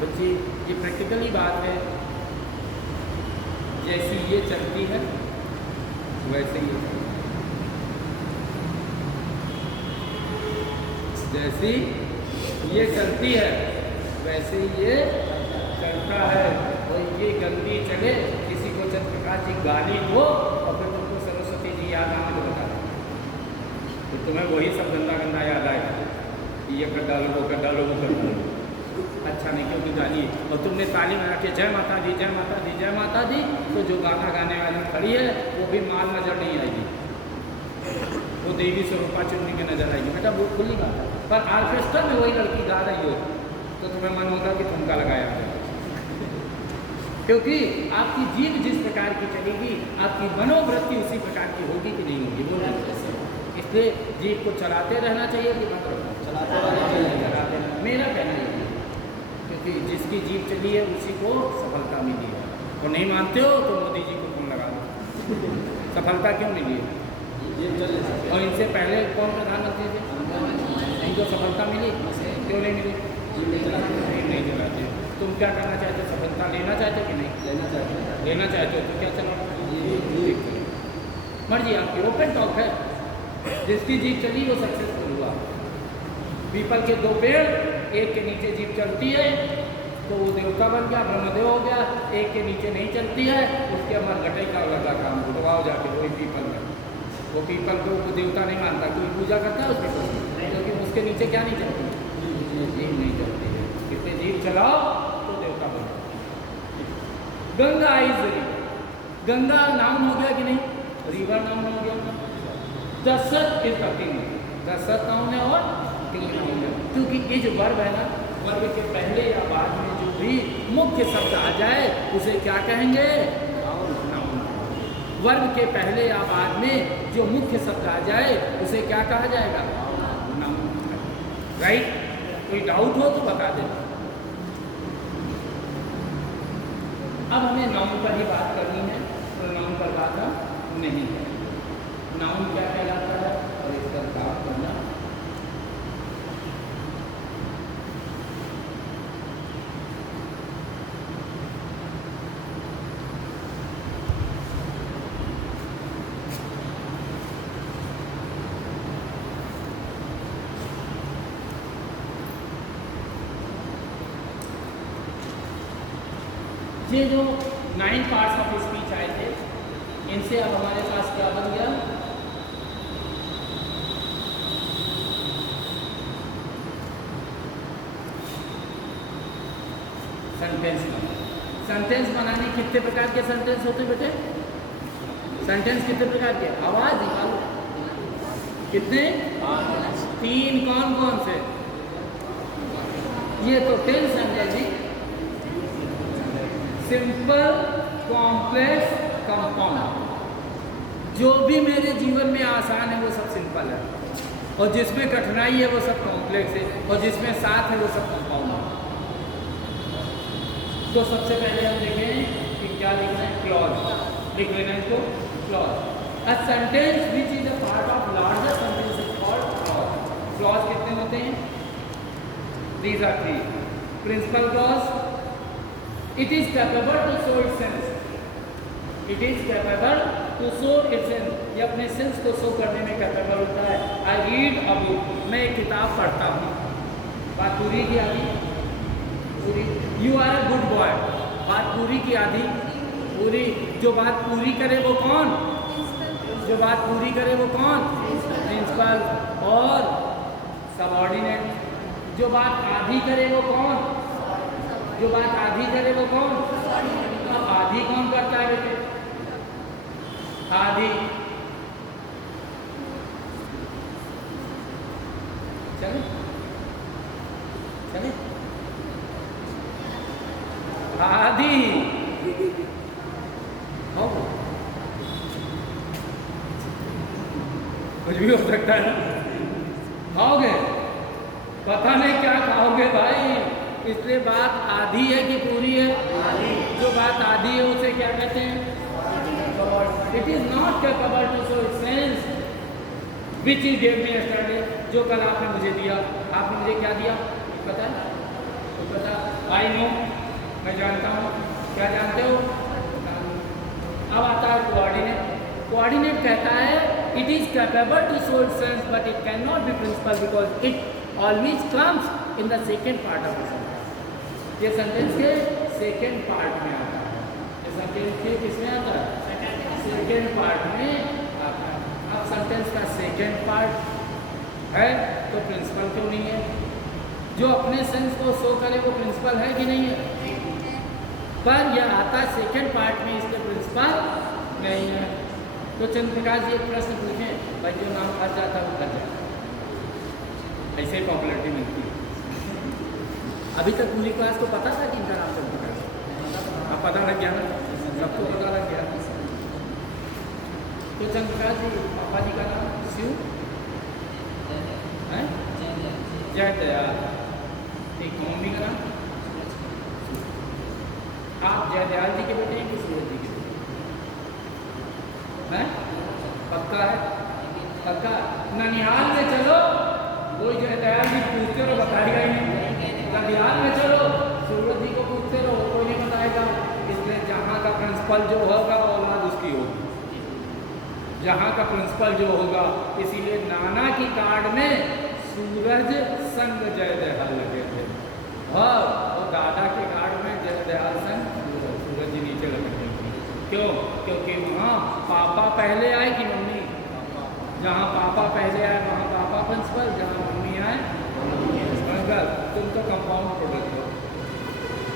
बच्चे ये प्रैक्टिकली बात है, जैसी ये चलती है वैसे ही, जैसी ये चलती है वैसे ये चलता है। और ये गंदी चले, किसी को चंद्र प्रकाश जी गाली दो और फिर तुमको सरस्वती जी याद आने को बता दें, तो तुम्हें वही सब गंदा गंदा याद आएगा, ये कर डालो वो कर डालो वो कर डालो, अच्छा नहीं क्योंकि गाली। और तुमने ताली में रखे जय माता दी जय माता दी जय माता दी, तो जो गाना गाने वाली खड़ी है वो भी माल नजर नहीं आएगी, वो देवी स्वरूपा चुनरी के नजर आएगी। बेटा वो खुली बात है, पर ऑर्केस्ट्रा में वही लड़की गा रही हो तो तुम्हें मन होगा कि ठुमका लगाया जाए, क्योंकि आपकी जीव जिस प्रकार की चलेगी आपकी मनोवृत्ति उसी प्रकार की होगी कि नहीं होगी, वो नहीं। इसलिए जीव को चलाते रहना चाहिए कि मत रखना, चलाते रहना, मेरा कहना ये है, क्योंकि जिसकी जीव चली है उसी को सफलता मिली है। और नहीं मानते हो तो मोदी जी को फोन लगा दो, सफलता क्यों मिली है? और इनसे पहले कौन प्रधानमंत्री थे, इनको सफलता मिली, क्यों नहीं मिली? नहीं चलाते। तुम क्या करना चाहते हो? सफलता लेना चाहते कि नहीं लेना चाहते हो तो क्या चलाओ? मर्जी आपकी, ओपन टॉक है। जिसकी जीप चली वो सक्सेसफुल हुआ। पीपल के 2 पेड़, एक के नीचे जीप चलती है तो वो देवता बन गया, ब्रह्मदेव हो गया। एक के नीचे नहीं चलती है, उसके अमर घटे का लगा काम उठवाओ जाके वही पीपल में। वो पीपल को देवता नहीं मानता, कोई पूजा करता है उसके पास, क्योंकि उसके नीचे क्या नहीं चलती, जीव नहीं चलती है। कितने जीव चलाओ तो देवता बन जाओ। गंगा इज रिवर, गंगा नाम हो गया कि नहीं? रिवर नाम हो गया। Dasharath is the king, Dasharath नाम है और किंग नाम है, क्योंकि ये जो वर्ब है ना, वर्ब के पहले या बाद में जो भी मुख्य शब्द आ जाए उसे क्या कहेंगे? नाउन। वर्ब के पहले या बाद में जो मुख्य शब्द आ जाए उसे क्या कहा जाएगा? नाउन। राइट? कोई डाउट हो तो बता दे। अब हमें नाउन पर ही बात करनी है, प्रोनाउन पर बात नहीं है। नाउन क्या कहलाता है और इस पर बात करना। ये जो 9 पार्ट्स ऑफ स्पीच आए थे, इनसे अब हमारे पास क्या बन गया? सेंटेंस बनाना। सेंटेंस बनाने कितने प्रकार के सेंटेंस होते बेटे? सेंटेंस कितने प्रकार के? आवाज निकालो। कितने? 3। कौन कौन से? ये तो 10 सेंटेंस ही। Simple, complex, compound. जो भी मेरे जीवन में आसान है वो सब सिंपल है, और जिसमें कठिनाई है वो सब कॉम्प्लेक्स है, और जिसमें साथ है वो सब कंपाउंड है। तो सबसे पहले हम देखें कि क्या लिखना है। क्लॉज लिख लेना इसको। Clause, a sentence which is a part of larger sentence is called clause. Clause कितने होते हैं? These are 3। Principal clause, it is capable to show its sense, it is capable to show its sense, ये अपने sense को show करने में capable होता है। I read a book, मैं एक किताब पढ़ता हूँ। बात पूरी की आधी पूरी। You are a good boy, बात पूरी की आधी पूरी। जो बात पूरी करे वो कौन? जो बात पूरी करे वो कौन? प्रिंसिपल। और सबऑर्डिनेट। जो बात आधी करे वो कौन? जो बात आधी करे वो कौन? अब आधी कौन करता है बेटे? आधी। चले चले आधी हो, कुछ भी हो सकता है ना। खाओगे? पता नहीं क्या खाओगे भाई, इसलिए बात आधी है कि पूरी है? आधी। जो बात आधी है उसे क्या कहते हैं? It is not capable to show its sense which is gave me yesterday. जो कल आपने मुझे दिया, आपने मुझे क्या दिया पता है? तो पता, आई नो, मैं जानता हूँ। क्या जानते हो? अब आता है कोऑर्डिनेट। कोऑर्डिनेट कहता है it is capable to show its sense but it can not be principal because it always comes in the second part of the sentence. ये सेंटेंस के सेकेंड पार्ट में आता है। ये सेंटेंस के किसमें आता है? सेकेंड पार्ट में आता है। अब सेंटेंस का सेकेंड पार्ट है तो प्रिंसिपल क्यों नहीं है? जो अपने सेंस को शो करे वो प्रिंसिपल है कि नहीं है? पर यह आता है सेकेंड पार्ट में, इसके प्रिंसिपल नहीं है। तो चंद्रप्रकाश जी एक प्रश्न पूछें, भाई जो नाम फंस जाता है वो फंस जाता है, ऐसे ही पॉपुलरिटी मिलती है। अभी तक पूरी क्लास को पता था कि इनका नाम चंद्रप्रकाश, अब पता लग गया ना, सबको पता लग गया। तो चंद्रप्रकाश जी पापा जी का नाम शिव है, जय दयाल, एक मम्मी का नाम, आप जय दयाल जी के बेटे हैं कि सूरज जी के बेटे हैं? पक्का है? पक्का? ननिहाल में चलो, कोई जय दयाल जी पूछते रहो बताएगा ही नहीं। ननिहाल में चलो, सूरज जी को पूछते रहो, कोई नहीं बताएगा। इसलिए जहाँ का प्रिंसिपल जो होगा औलाद उसकी होगी, जहाँ का प्रिंसिपल जो होगा। इसीलिए नाना की कार्ड में सूरज संग जय दयाल लगे थे, और दादा के कार्ड में जय दयाल संग सूरज जी नीचे लगे थे। क्यों? क्योंकि वहाँ पापा पहले आए कि मम्मी? जहाँ पापा पहले आए वहाँ पापा प्रिंसिपल, जहाँ मम्मी आए अंकल। तुम तो कंपाउंड प्रोडक्ट हो,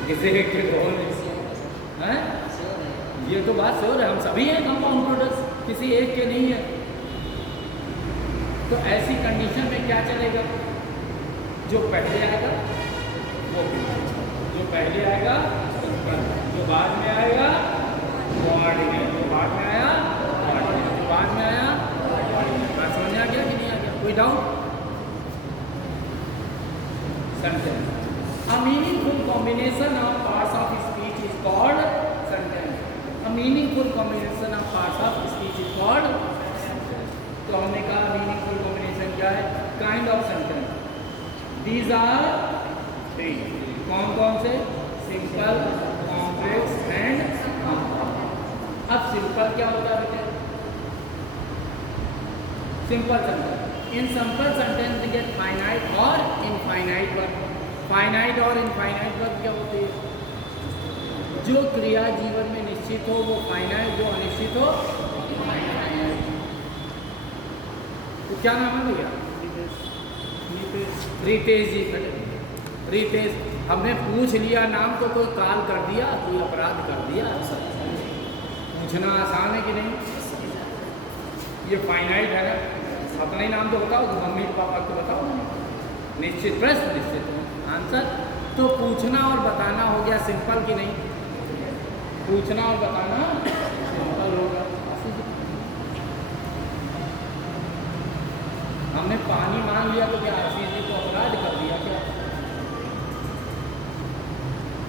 किसी एक के दो हैं। ये तो बात श्योर है, हम सभी हैं कंपाउंड प्रोडक्ट्स, किसी एक के नहीं है। तो ऐसी कंडीशन में क्या चलेगा? जो पहले आएगा वो, जो पहले आएगा जो बाद में आएगा वो ऑर्डिनल, जो बाद में आया ऑर्डिनल, जो बाद में आया ऑर्डिनल। बात समझ आ गया कि नहीं आ गया? कोई doubt? Sentence. A meaningful combination of parts of speech is called sentence. A meaningful combination of parts of speech is called sentence. तो हमने कहा meaningful combination क्या है? Kind of sentence. These are three. कौन कौन से? Simple, complex and compound. अब simple क्या होता है बेटे? Simple sentence. In simple sentence we get finite or infinite verb. Finite और इनफाइनाइट वर्ब क्या होती है? जो क्रिया जीवन में निश्चित हो वो फाइनाइट, जो अनिश्चित हो इनफाइनाइट। तो क्या नाम है भैया? रितेश जी। रितेश, हमने पूछ लिया नाम तो कोई काल कर दिया, कोई अपराध कर दिया। पूछना आसान है कि नहीं? ये फाइनाइट है ना, अपना ही नाम तो बताओ, मम्मी पापा को बताओ। निश्चित प्रश्न निश्चित आंसर। तो पूछना और बताना हो गया सिंपल कि नहीं? पूछना और बताना सिंपल होगा। हमने पानी मांग लिया तो क्या आशीष जी को अपराध कर दिया क्या?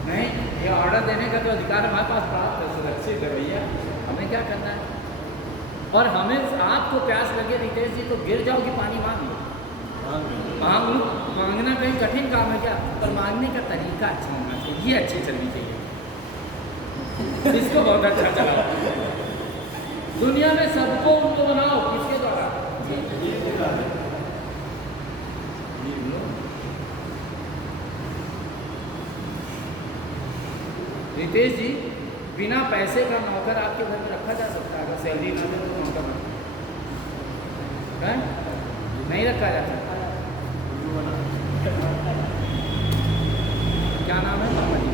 नहीं, ये ऑर्डर देने का तो अधिकार हमारे पास प्राप्त है, सुरक्षित है भैया। हमें क्या करना है? और हमें आपको प्यास लगे रितेश जी तो गिर जाओ कि पानी मांग लो। मांगना कहीं कठिन काम है क्या? पर मांगने का तरीका अच्छा होना चाहिए, ये अच्छी चलनी चाहिए। इसको बहुत अच्छा चला। दुनिया में सबको उनको बनाओ, किसके द्वारा? रितेश जी, बिना पैसे का नौकर आपके घर में रखा जा सकता है? अगर सैलरी ना दे तो नौकर नहीं रखा जा सकता। क्या नाम है पापा जी?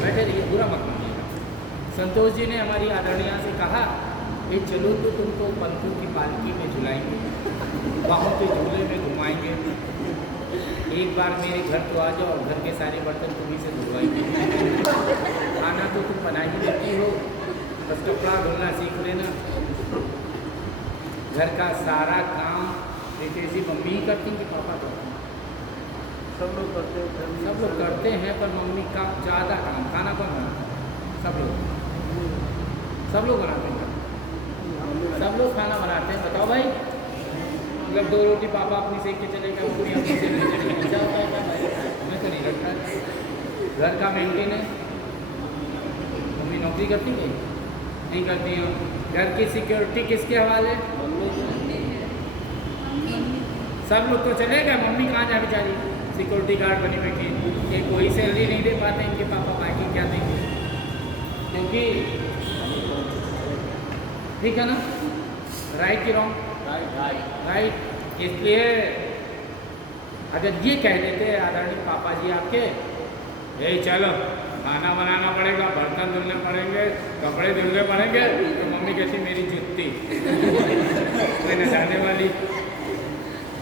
बैठे रहिए, बुरा मत मानिएगा। संतोष जी ने हमारी आदरणीया से कहा कि चलो तो तुमको पंथों की पालकी में झुलाएंगे, बाहों के झूले में घुमाएंगे, एक बार मेरे घर तो आ जाओ और घर के सारे बर्तन तुम्हीं से धुलवाएंगे। खाना तो तुम बना ही देती हो, बस कपड़ा धुलना सीख लेना। घर का सारा काम रितेश जी मम्मी ही करती हैं कि पापा करते हैं? सब लोग करते हैं, सब लोग करते हैं, पर मम्मी का ज़्यादा काम। खाना कौन बनाता है? सब लोग बनाते हैं। सब लोग खाना बनाते हैं। बताओ भाई, मतलब 2 रोटी पापा अपनी सेक के चलेगा, पूरी अपनी सेक के चलेगा, हमें तो नहीं लगता है। घर का मेंटेनेंस मम्मी नौकरी करती है? नहीं करती हो। घर की सिक्योरिटी किसके हवाले? सब लोग तो चले गए, मम्मी कहाँ जाए बेचारी? सिक्योरिटी गार्ड बनी बैठी, ये कोई सैलरी नहीं दे पाते इनके पापा, बाकी क्या देंगे? क्योंकि ठीक है ना, राइट की रॉन्ग? राइट। इसलिए अगर ये कह देते आदरणीय पापा जी आपके, चलो खाना बनाना पड़ेगा, बर्तन धुलने पड़ेंगे, कपड़े धुलने पड़ेंगे, तो मम्मी कहती मेरी जुत्ती मैंने जाने वाली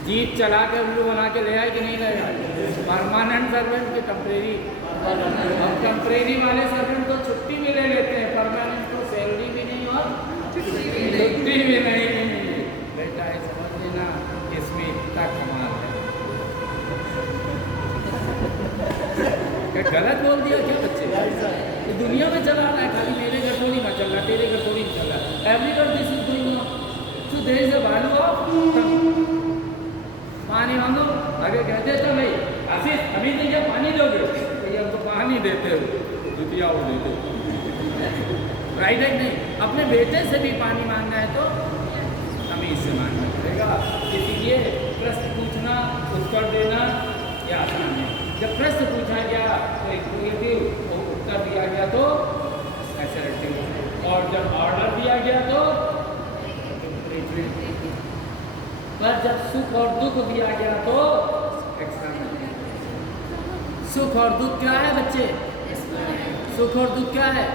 जीप चला के उल्लू बना के ले आए कि नहीं ले आए। परमानेंट सर्वेंट के टेम्परेरी, अब टेम्परेरी वाले सर्वेंट तो छुट्टी भी ले लेते हैं, परमानेंट तो सैलरी भी नहीं और छुट्टी भी नहीं। बेटा ये समझ लेना इसमें इतना कमाल है। क्या गलत बोल दिया क्या बच्चे? ये दुनिया में चला रहा है, खाली मेरे घर थोड़ी ना चल रहा, तेरे घर थोड़ी चल रहा है। Everyone this is doing so there is a value of पानी मांगो। आगे कहते तो भाई आशीष अभी नहीं क्या पानी दोगे, तो हम तो पानी देते हो, जुतिया वो देते राइट है नहीं। अपने बेटे से भी पानी मांगना है तो हमें इससे मांगना पड़ेगा। इसीलिए प्रश्न पूछना उत्तर देना या आसान है। जब प्रश्न पूछा गया तो इंट्रोगेटिव और उत्तर दिया गया तो असर्टिव, और जब ऑर्डर दिया गया तो इंप्रेसिव, पर जब सुख और दुख दिया गया तो एक्सप्लेनेटरी। सुख और दुख क्या है बच्चे? सुख और दुख क्या है?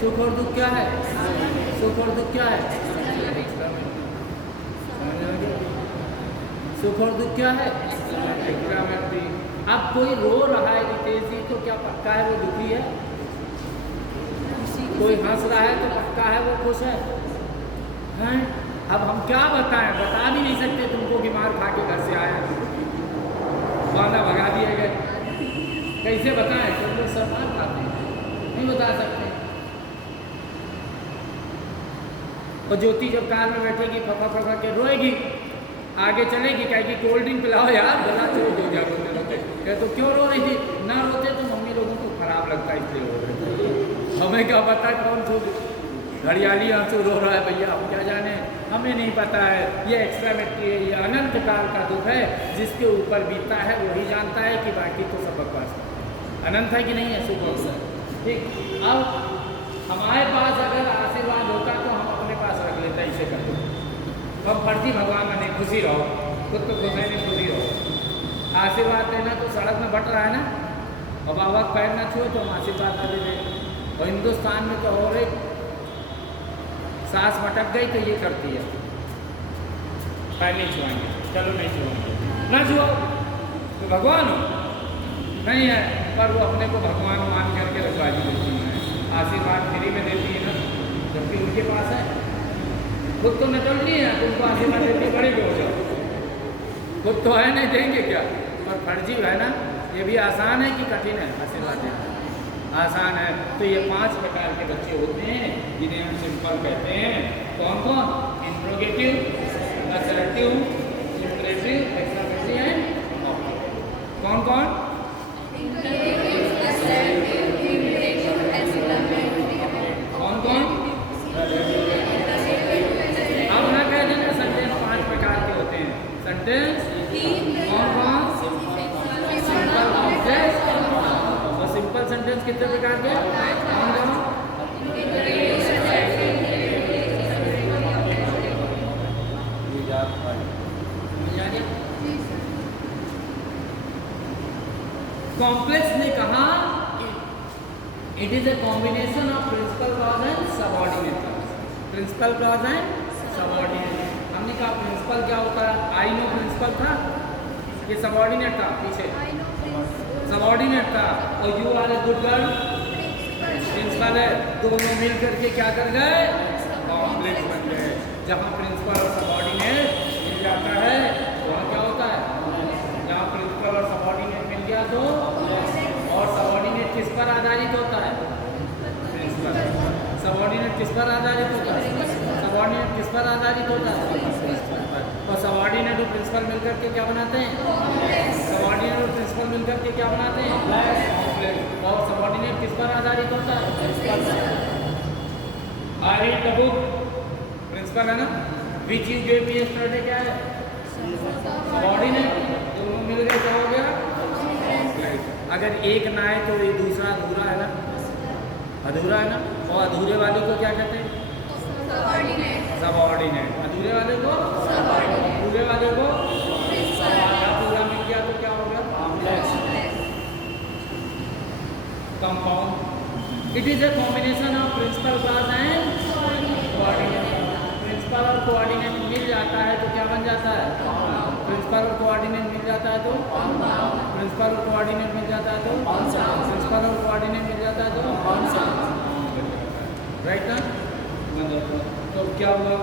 सुख और दुख क्या है? सुख और दुख क्या है? सुख और दुख क्या है? एक्सप्लेनेटरी। अब कोई रो रहा है रितेश जी तो क्या पक्का है वो दुखी है? कोई हंस रहा है तो पक्का है वो खुश है? हैं? अब हम क्या बताएं? बता भी नहीं सकते तुमको कि मार खा के घर से आया, वादा भगा दिए गए, कैसे बताएं? तुम लोग सब मार खाते हैं, नहीं बता सकते। और ज्योति जब कार में बैठेगी फफा फफा के रोएगी, आगे चलेगी, कहेगी कोल्ड ड्रिंक पिलाओ यार, गला चोट हो जाए रोते रोते। कहे तो क्यों रो रही थी? ना रोते तो मम्मी लोगों को खराब लगता है इसलिए रो रहे। हमें क्या पता कौन खुद घड़ियाली आंसू रो रहा है भैया, हम क्या जाने, हमें नहीं पता है। ये एक्सट्रामेट्री है, ये अनंत काल का दुख है, जिसके ऊपर बीतता है वही जानता है, कि बाकी तो सब बकवास है। अनंत है कि नहीं है सुख? ठीक। अब हमारे पास अगर आशीर्वाद होता तो हम अपने पास रख लेते, इसे कर दो हम फर्जी भगवान बने, खुशी रहो, खुद तो खुश है नहीं, खुशी रहो। आशीर्वाद देना तो सड़क में बट रहा है ना, और बाबा पैर ना छुए तो हम आशीर्वाद ना दे दें। और हिंदुस्तान में तो और एक सांस मटक गई तो ये करती है, पैर नहीं छुआएंगे, चलो नहीं छुआएंगे, ना छुओ तो भगवान हो नहीं है, पर वो अपने को भगवान मान करके रखवाजी देती है, आशीर्वाद फ्री में देती है ना, जबकि उनके पास है। खुद तो निकलनी है, तुमको आशीर्वाद देती बड़ी हो जाओ, खुद तो है नहीं, देंगे क्या? पर फर्जी है ना। ये भी आसान है कि कठिन है आशीर्वाद देना? आसान है। तो ये 5 प्रकार के बच्चे होते हैं जिन्हें हम सिंपल कहते हैं। कौन कौन? Interrogative, assertive, impressive, explanatory and objective. कौन कौन? कौन कौन? अब ना कह देना सेंटेंस 5 प्रकार के होते हैं। सेंटेंस कौन कौन? सिंपल, ऑब्जेक्ट और सिंपल सेंटेंस कितने प्रकार के? कौन कौन? कॉम्प्लेक्स ने कहा it is a combination of principal clause and subordinate clause. Principal clause and subordinate. हमने कहा प्रिंसिपल क्या होता है? आई नो प्रिंसिपल था, ये सबऑर्डिनेट था, पीछे सबऑर्डिनेट था। और you are a good girl principal है, दोनों मिल करके क्या कर गए? कॉम्प्लेक्स बन गए। जहाँ प्रिंसिपल और सबऑर्डिनेट मिल जाता है वहाँ क्या होता है? जहाँ प्रिंसिपल और सबऑर्डिनेट मिल गया तो, और सबऑर्डिनेट किस पर आधारित होता है? प्रिंसिपल। सबऑर्डिनेट किस पर आधारित होता है? सबऑर्डिनेट किस पर आधारित होता है? प्रिंसिपल पर। और सबऑर्डिनेट और प्रिंसिपल मिलकर के क्या बनाते हैं? सबऑर्डिनेट और प्रिंसिपल मिलकर के क्या बनाते हैं? कॉम्प्लेक्स। और सबऑर्डिनेट किस पर आधारित होता है? प्रिंसिपल पर। I read the book, principal है ना। विच इज जो पी स्टडी क्या है? सबऑर्डिनेट। दोनों मिल गए क्या हो गया? अगर एक ना है तो ये दूसरा अधूरा है ना, अधूरा है ना। और अधूरे वाले को क्या कहते हैं? सबऑर्डिनेट। अधूरे वाले को सबऑर्डिनेट, पूरे वाले को पूरा मिल गया तो क्या हो गया? Complex. Compound. It is a combination of principal clause and principal और कोऑर्डिनेट मिल जाता है तो क्या बन जाता है? प्रिंसिपल और कोऑर्डिनेट मिल जाता है तो प्रिंसिपल और कोऑर्डिनेट मिल जाता है तो प्रिंसिपल और कोऑर्डिनेट मिल जाता है तो राइट ना? तो क्या हुआ?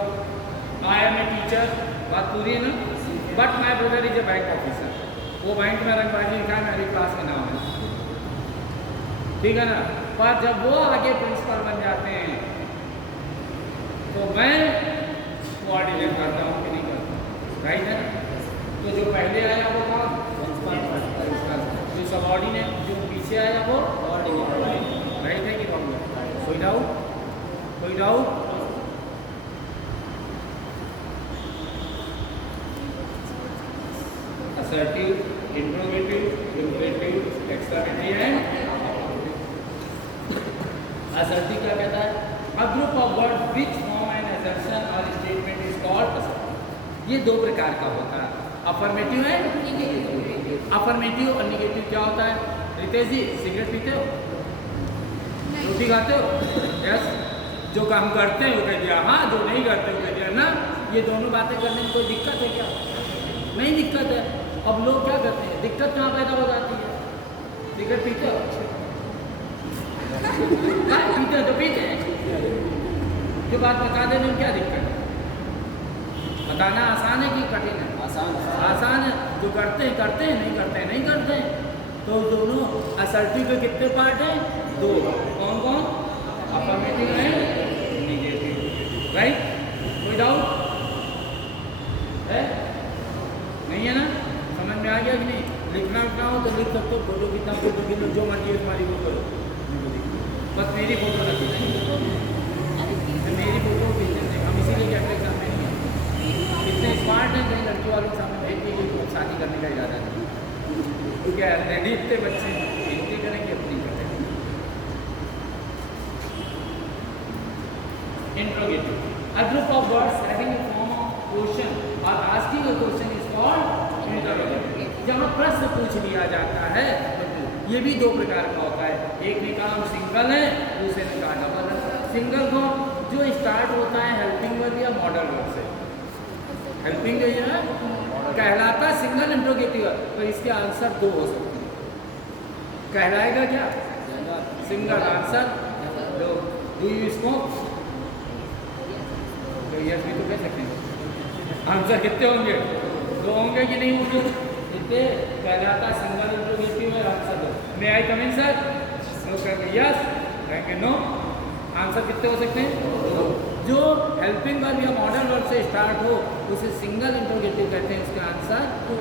आई एम ए टीचर, बात पूरी है ना? But my brother is a bank officer. वो बैंक में रंगबाजी लिखा है, मेरी क्लास में नाम है, ठीक है ना? पर जब वो आगे प्रिंसिपल बन जाते हैं तो मैं कोऑर्डिनेट करता हूँ कि नहीं करता हूँ, राइट है? तो जो पहले आया वो था प्रिंसिपल, जो सबऑर्डिनेट जो पीछे आया वो कोऑर्डिनेट, राइट है कि रॉन्ग है? कोई डाउट? कोई doubt? assertive, interrogative, imperative, exclamative and assertive क्या कहता है? A group of words which form an assertion or statement is called assertive। ये दो प्रकार का होता है, अफर्मेटिव है नेगेटिव। अफर्मेटिव और नेगेटिव क्या होता है? रितेश जी सिगरेट पीते हो? रोटी खाते हो? यस। जो काम करते हैं वो कह दिया हाँ, जो नहीं करते वो कह दिया ना। ये दोनों बातें करने में कोई दिक्कत है क्या? नहीं दिक्कत है। अब लोग क्या करते हैं? दिक्कत कहाँ पैदा हो जाती है? सिगरेट पीते हो? पीते तो पीते हैं, जो बात बता देने में क्या दिक्कत है? बताना आसान है कि कठिन है? आसान है। जो करते हैं करते हैं, नहीं करते हैं नहीं करते हैं। तो दोनों असर्टिव के कितने पार्ट हैं? दो। कौन कौन? अफर्मेटिव है नेगेटिव, राइट? कोई डाउट है? नहीं है ना? समझ में आ गया कि नहीं? लिखना हो तो लिख सकते हो, फोटो कितना फोटो की लो, जो मर्जी है तुम्हारी वो करो, बस मेरी फोटो ना खींचो। मेरी फोटो खींचने हम इसीलिए कहते हैं सामने नहीं है। इतने स्मार्ट हैं, कई लड़की वालों के सामने भेज के लिए शादी करने का इरादा है, क्योंकि ऑलरेडी इतने बच्चे इनकी करेंगे अपनी करेंगे। Interrogative, a group of words having a form of question or asking a question is called interrogative. जहाँ प्रश्न पूछ लिया जाता है, ये भी दो प्रकार का होता है। एक ने कहा हम सिंगल है, दूसरे ने कहा डबल है। सिंगल को जो स्टार्ट होता है हेल्पिंग वर्ब या मॉडल वर्ब से, हेल्पिंग जो है कहलाता है सिंगल इंट्रोगेटिव, तो इसके आंसर दो हो सकते हैं। कहलाएगा क्या? सिंगल। आंसर दो। Do you smoke? तो यस भी तो कह सकते हैं। आंसर कितने होंगे? दो होंगे कि नहीं होंगे? इतने कहलाता सिंगल इंट्रोगेटिव है, आंसर दो। मे आई कम इन सर? नो कहेंगे यस, कहेंगे नो। आंसर कितने हो सकते हैं? दो। जो हेल्पिंग वर्ब या मॉडल वर्ब से स्टार्ट हो उसे सिंगल इंट्रोगेटिव कहते हैं, उसका आंसर टू।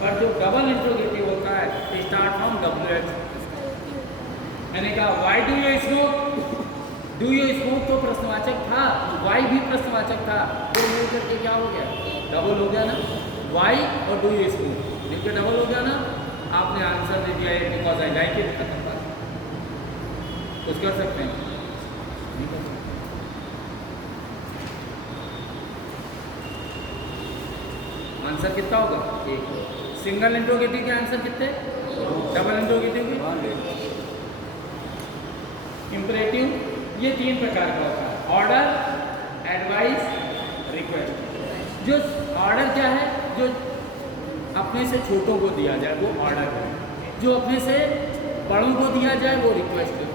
पर जो डबल इंट्रोगेटिव होता है स्टार्ट फ्रॉम WH। मैंने कहा why do you smoke? Do you smoke तो प्रश्नवाचक था, वाई भी प्रश्नवाचक था, तो मिल करके क्या हो गया? डबल हो गया ना? वाई और डू यू स्मोक मिलकर डबल हो गया ना? आपने आंसर दे दिया बिकॉज आई लाइक इट, खत्म बात। कुछ कर सकते हैं? नहीं कर सकते। आंसर कितना होगा? एक। सिंगल इंट्रोगेटिव के आंसर कितने? डबल इंट्रोगेटिव के? इंपरेटिव ये तीन प्रकार का होता है, ऑर्डर, एडवाइस, रिक्वेस्ट। जो ऑर्डर क्या है? जो अपने से छोटों को दिया जाए वो ऑर्डर है, जो अपने से बड़ों को दिया जाए वो रिक्वेस्ट है,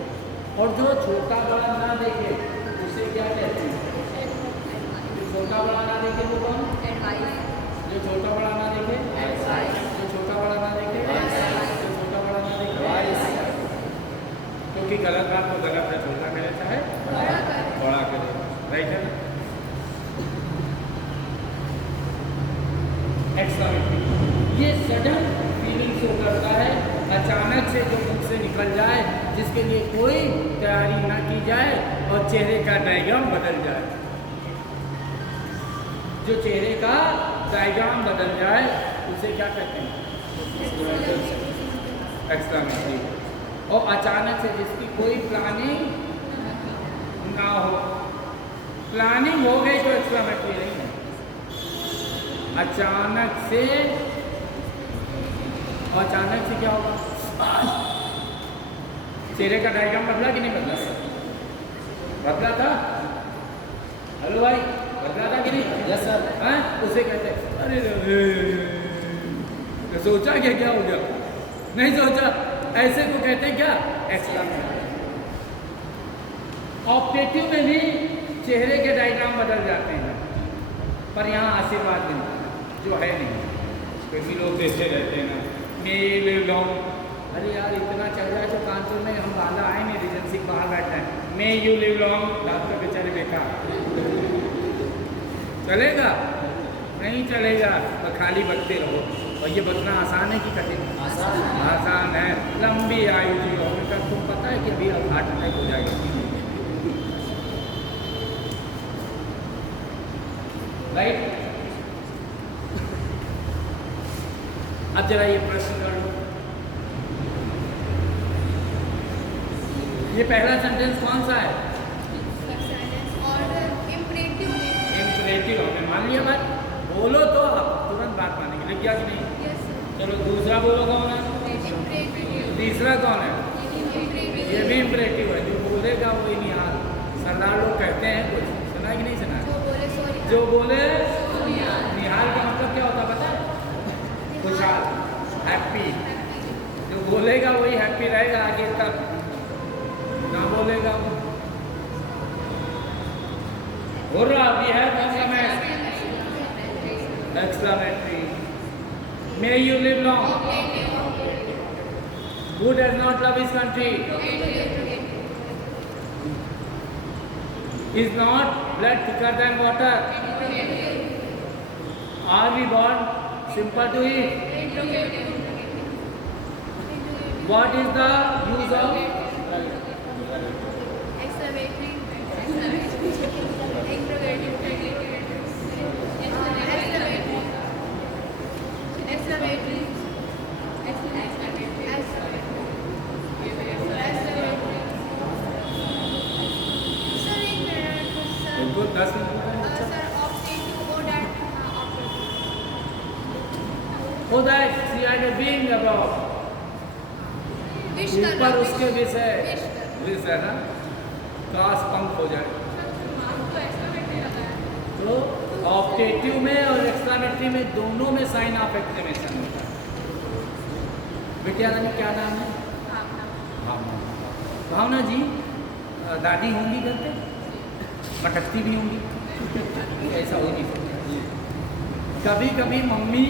और जो छोटा बड़ा ना देखे उसे क्या कहते हैं? जो छोटा बड़ा ना देखे वो कौन? एडवाइस। जो छोटा बड़ा ना देखे एडवाइस। जो छोटा बड़ा ना देखे एडवाइस। जो छोटा बड़ा ना देखे एडवाइस। क्योंकि गलत बात को गलत है, छोटा करे चाहे बड़ा करे, राइट है ना? एक्सक्लेमेटरी ये सडन फीलिंग शो करता है, अचानक से जो मुख से निकल जाए, जिसके लिए कोई तैयारी ना की जाए और चेहरे का डायग्राम बदल जाए। जो चेहरे का डायग्राम बदल जाए उसे क्या कहते हैं? एक्सक्लेमेटरी। और अचानक से जिसकी कोई प्लानिंग ना हो, प्लानिंग हो गई तो एक्सक्लेमेटरी नहीं है। अचानक से, और अचानक से क्या होगा? चेहरे का डायग्राम बदला कि नहीं बदला? बदला था। हेलो भाई, बज रहा था कि नहीं? Yes sir. हैं? उसे कहते हैं अरे तो सोचा क्या हो गया? नहीं सोचा। ऐसे को कहते हैं क्या? एक्सक्लेमेटरी। ऑब्जेक्टिव में भी चेहरे के डायग्राम बदल जाते हैं, पर यहाँ आशीर्वाद मिलता है जो है नहीं। कई लोग देते रहते हैं ना, मेल लॉन्ग, अरे यार इतना चल रहा है तो कानपुर में हम बांधा आए नहीं, रीजेंसी बाहर बैठा है, may you live long, doctor बेचारे बेकार। चलेगा? नहीं चलेगा, तो खाली बकते रहो। और ये बचना आसान है कि कठिन? आसान है। लंबी आयु जी हो, उनका तुम पता है कि अभी अब हार्ट अटैक हो जाएगा, राइट? अब जरा ये प्रश्न कर लो, ये पहला सेंटेंस कौन सा है? इम्परेटिव। हमने मान लिया बात, बोलो तो आप तुरंत बात मानेंगे, लिख गया कि नहीं? चलो दूसरा बोलो कौन है? तीसरा कौन है? ये भी इम्परेटिव है, जो बोलेगा वही निहाल। सरदार लोग कहते हैं, कुछ सुना है कि नहीं सुना? जो बोले निहाल का मतलब क्या होता है पता है? खुशहाल, हैप्पी। जो बोलेगा वही हैप्पी रहेगा आगे तक, ना बोलेगा हो रहा भी है। Exclamatory. May you live long, who does not love his country, is not blood thicker than water, are we born simple to eat, what is the use of बिल्कुल 10 मिनट हो जाए। सी आई द बीइंग अबव, ऊपर उसके विषय विष है ना, काश पंख हो जाए। तो ऑब्जेक्टिव में और एक्सक्लेमेटरी में दोनों में साइन ऑफ एक्सक्लेमेशन होता है। बेटिया रानी क्या नाम है? भावना। भावना जी दादी होंगी घर पे, मटकती भी होंगी, ऐसा हो नहीं सकता। कभी कभी मम्मी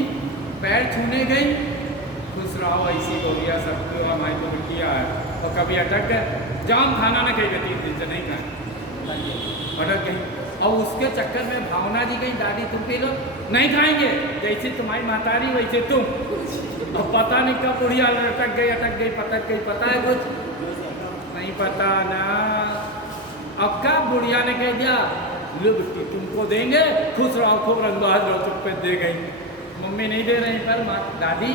पैर छूने गई, खुश रहो ऐसी हो गया सबको हमारी तो किया है, और कभी अटक गए, जाम खाना ना कही गई 3 दिन से नहीं खाए, अटक गई। और उसके चक्कर में भावना जी गई, दादी तुम पी लो, नहीं खाएंगे, जैसे तुम्हारी मातारी वैसे तुम। अब पता नहीं कब बुढ़िया अटक गई, पटक गई, पता है कुछ नहीं पता ना। अब कब बुढ़िया ने कह दिया लो बेटी तुमको देंगे, खुश रहो, खूब रंगबाज रहो, तुम पे दे गई। मम्मी नहीं दे रही, पर दादी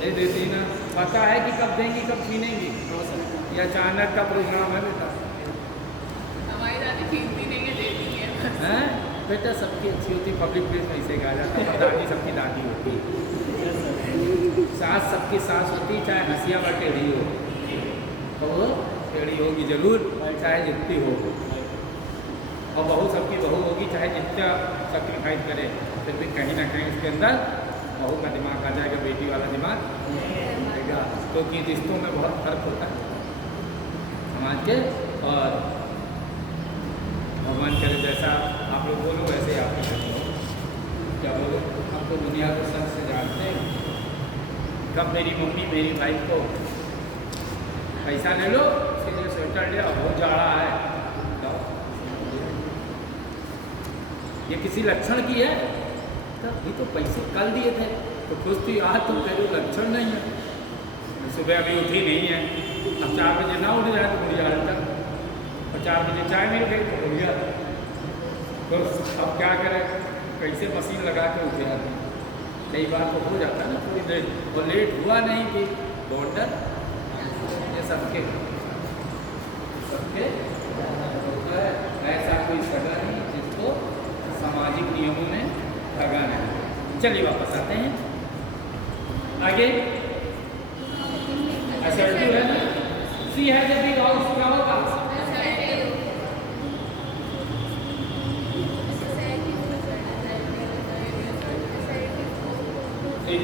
दे देती ना। पता है कि कब देंगी, कब छीनेंगी, ये अचानक का प्रोग्राम है बेटा। हमारी दादी छीनती नहीं है, देती है। हैं बेटा सबकी अच्छी होती, पब्लिक प्लेस में ऐसे कहा जाता है, दादी सबकी दादी होती, सास सबकी सास होती, चाहे हंसिया व टेढ़ी हो, तो वो टेढ़ी होगी जरूर, चाहे जितनी हो। और बहू सबकी बहू होगी, चाहे जितना सेक्रीफाइस करे, फिर भी कहीं ना कहीं उसके अंदर बहू का दिमाग आ जाएगा, बेटी वाला दिमाग आएगा। क्योंकि रिश्तों में बहुत फर्क होता है समाज के, और भगवान करे जैसा आप लोग बोलो वैसे आप लोग क्या बोलो। हम तो दुनिया को सच से जानते हैं। कब मेरी मम्मी मेरी भाई को पैसा ले लो, उसके लिए स्वेटर ले, बहुत जा रहा है, ये किसी लक्षण की है? ये तो पैसे कल दिए थे तो खुश थी, आज तुम कह रहे हो लक्षण नहीं है। सुबह अभी उठी नहीं है, अब 4 बजे ना उठ जाए तो बुढ़िया तक, और 4 बजे चाय मिल गई तो बुढ़िया। तो अब क्या करें, कैसे मशीन लगा के उठे आते हैं। कई बार तो हो जाता है ना थोड़ी देर, और लेट हुआ नहीं कि बॉर्डर, ये सबके होता है। ऐसा कोई सगा नहीं जिसको सामाजिक नियमों में लगा नहीं। चलिए वापस आते हैं आगे। असर्टिव है ना, सी है जब भी गाँव का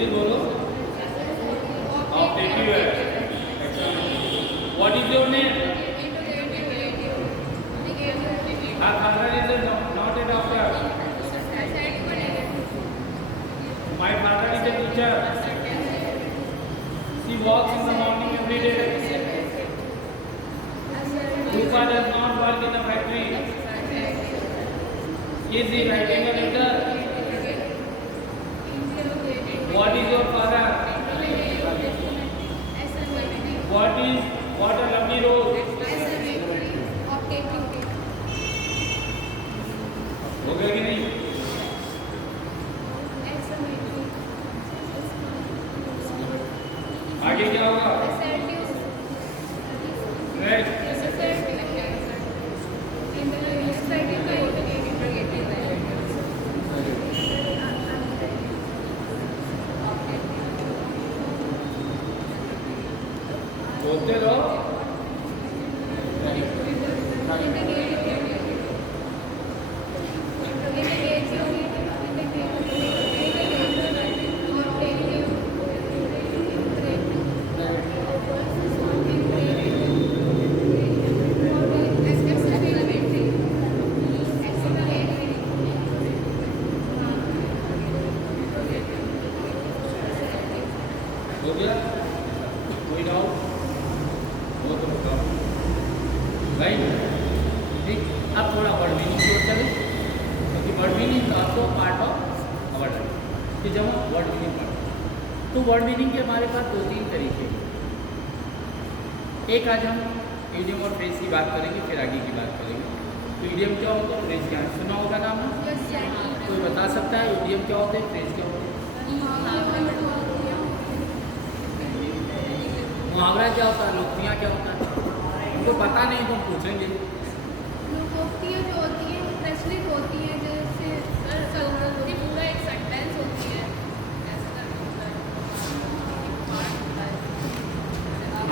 तेजी बोलो। ऑप्टेटिव है। What is your name? Her father is not a doctor. My father is a teacher. She walks in the morning every day. Rupa does not work in a factory. Is he writing a letter? What is your father? What a lovely rose. हो गया कि नहीं? आगे क्या होगा? Next बोलते रहो। हो गया? कोई डाउट? वो तो बताओ भाई। ठीक, अब थोड़ा वर्ड मीनिंग की ओर चले, क्योंकि वर्ड मीनिंग तो आपको पार्ट ऑफ वर्ड है कि जब हम वर्ड मीनिंग पढ़ते तो वर्ड मीनिंग के हमारे पास 2-3 तरीके हैं। एक आज हम इडियम और फ्रेज की बात करेंगे, फिर आगे की बात करेंगे। तो इडियम क्या होता है, फ्रेज क्या है? सुना होगा नाम? कोई बता सकता है इडियम क्या होता है, फ्रेज क्या होता है? मुहावरा क्या होता है, लोकोक्तियाँ क्या होता है? उनको पता नहीं तो हम पूछेंगे। लोकोक्तियाँ जो होती हैं प्रचलित होती हैं, जैसे पूरा एक सेंटेंस होती है, ऐसा होता है।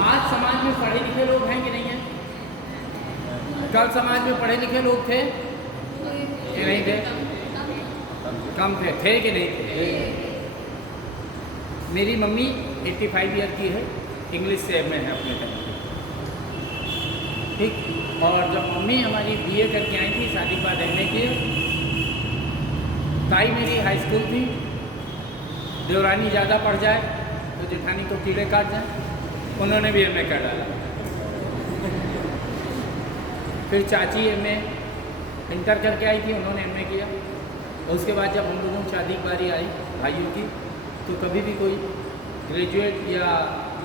आज समाज में पढ़े लिखे लोग हैं कि नहीं हैं? कल समाज में पढ़े लिखे लोग थे कि नहीं थे? कम थे कि नहीं थे? मेरी मम्मी 85 ईयर की है, इंग्लिश से एमए है अपने टाइम पे, ठीक। और जब मम्मी हमारी बीए करके आई थी, शादी के बाद एमए की, ताई मेरी हाई स्कूल थी, देवरानी ज़्यादा पढ़ जाए तो जेठानी को कीड़े काट जाए, उन्होंने भी एमए कर डाला। फिर चाची एमए इंटर करके आई थी, उन्होंने एमए किया। और उसके बाद जब हम लोगों की शादी की बारी आई भाइयों की, तो कभी भी कोई ग्रेजुएट या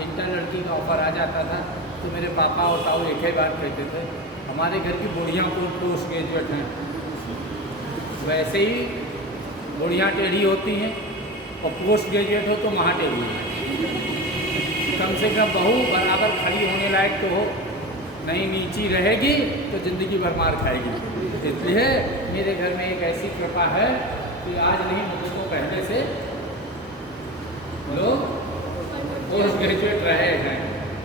इंटर लड़की का ऑफर आ जाता था तो मेरे पापा और ताऊ एक ही बात कहते थे, हमारे घर की बुढ़ियाँ को पोस्ट ग्रेजुएट हैं, वैसे ही बुढ़ियाँ टेढ़ी होती हैं और पोस्ट ग्रेजुएट हो तो महा टेढ़ी है। कम से कम बहू बराबर खड़ी होने लायक तो हो, नहीं नीची रहेगी तो ज़िंदगी भर मार खाएगी। इसलिए मेरे घर में एक ऐसी कृपा है कि आज नहीं मुझे तो पहले से लोग पोस्ट ग्रेजुएट रहे हैं,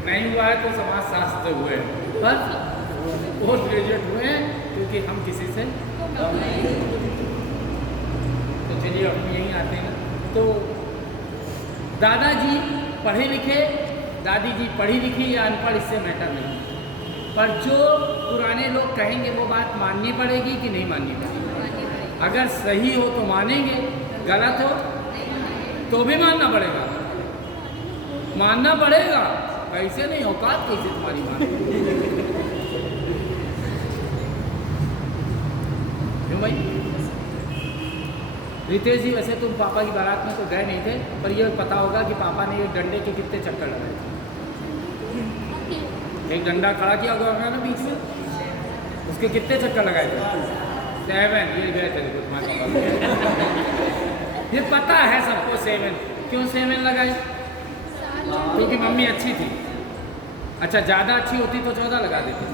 नहीं हुआ है तो समाज शास्त्र हुए हैं, पर पोस्ट ग्रेजुएट हुए हैं क्योंकि हम किसी से कम नहीं। तो चलिए हम यहीं आते हैं। तो दादाजी पढ़े लिखे, दादी जी पढ़ी लिखी या अनपढ़, इससे मैटर नहीं, पर जो पुराने लोग कहेंगे वो बात माननी पड़ेगी कि नहीं माननी पड़ेगी? अगर सही हो तो मानेंगे, गलत हो तो भी मानना पड़ेगा। मानना पड़ेगा, कैसे नहीं, औकात कैसे तुम्हारी माने? क्यों भाई? रितेश जी, वैसे तुम पापा की बारात में तो गए नहीं थे, पर ये पता होगा कि पापा ने ये डंडे के कितने चक्कर लगाए थे। एक डंडा खड़ा किया होगा ना बीच में, उसके कितने चक्कर लगाए थे? 7। ये गए थे देखो तुम्हारे पापा। ये पता है सबको 7। क्यों 7 लगाए? क्योंकि मम्मी अच्छी थी। अच्छा, ज़्यादा अच्छी होती तो 14 लगा देती,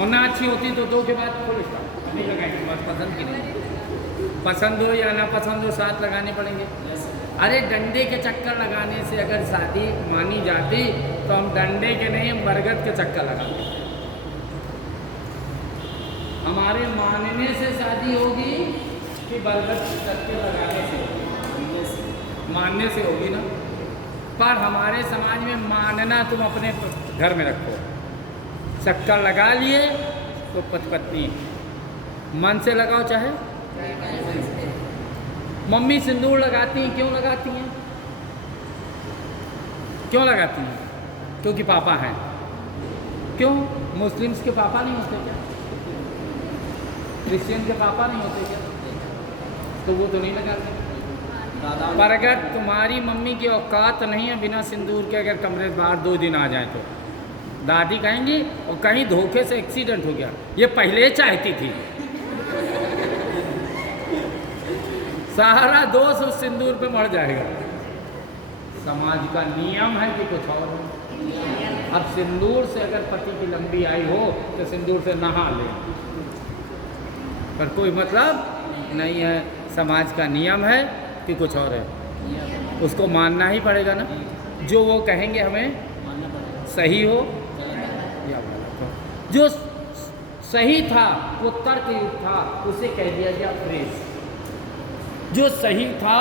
और ना अच्छी होती तो 2 के बाद फुल स्टॉप नहीं लगाएंगे। बस पसंद की नहीं, पसंद हो या ना पसंद हो 7 लगाने पड़ेंगे। अरे डंडे के चक्कर लगाने से अगर शादी मानी जाती तो हम डंडे के नहीं, हम बरगद के चक्कर लगाते। हमारे मानने से शादी होगी कि बरगद के चक्कर लगाने से? मानने से होगी ना। पर हमारे समाज में मानना तुम अपने घर में रखो। चक्कर लगा लिए तो पत्नी मन से लगाओ, चाहे मम्मी सिंदूर लगाती हैं, क्यों लगाती हैं? क्यों लगाती हैं? क्योंकि पापा हैं। क्यों? मुस्लिम्स के पापा नहीं होते क्या? क्रिश्चियन के पापा नहीं होते क्या? तो वो तो नहीं लगाते। पर अगर तुम्हारी मम्मी की औकात नहीं है बिना सिंदूर के अगर कमरे से बाहर 2 दिन आ जाए तो दादी कहेंगी और कहीं धोखे से एक्सीडेंट हो गया, ये पहले चाहती थी। सारा दोष उस सिंदूर पे मर जाएगा। समाज का नियम है कि कुछ और है। अब सिंदूर से अगर पति की लंबी आयु हो तो सिंदूर से नहा ले, पर कोई मतलब नहीं है। समाज का नियम है कि कुछ और है, उसको मानना ही पड़ेगा ना। जो वो कहेंगे हमें सही हो या गलत हो। जो सही था वो तर्कयुक्त था, उसे कह दिया गया प्रेस। जो सही था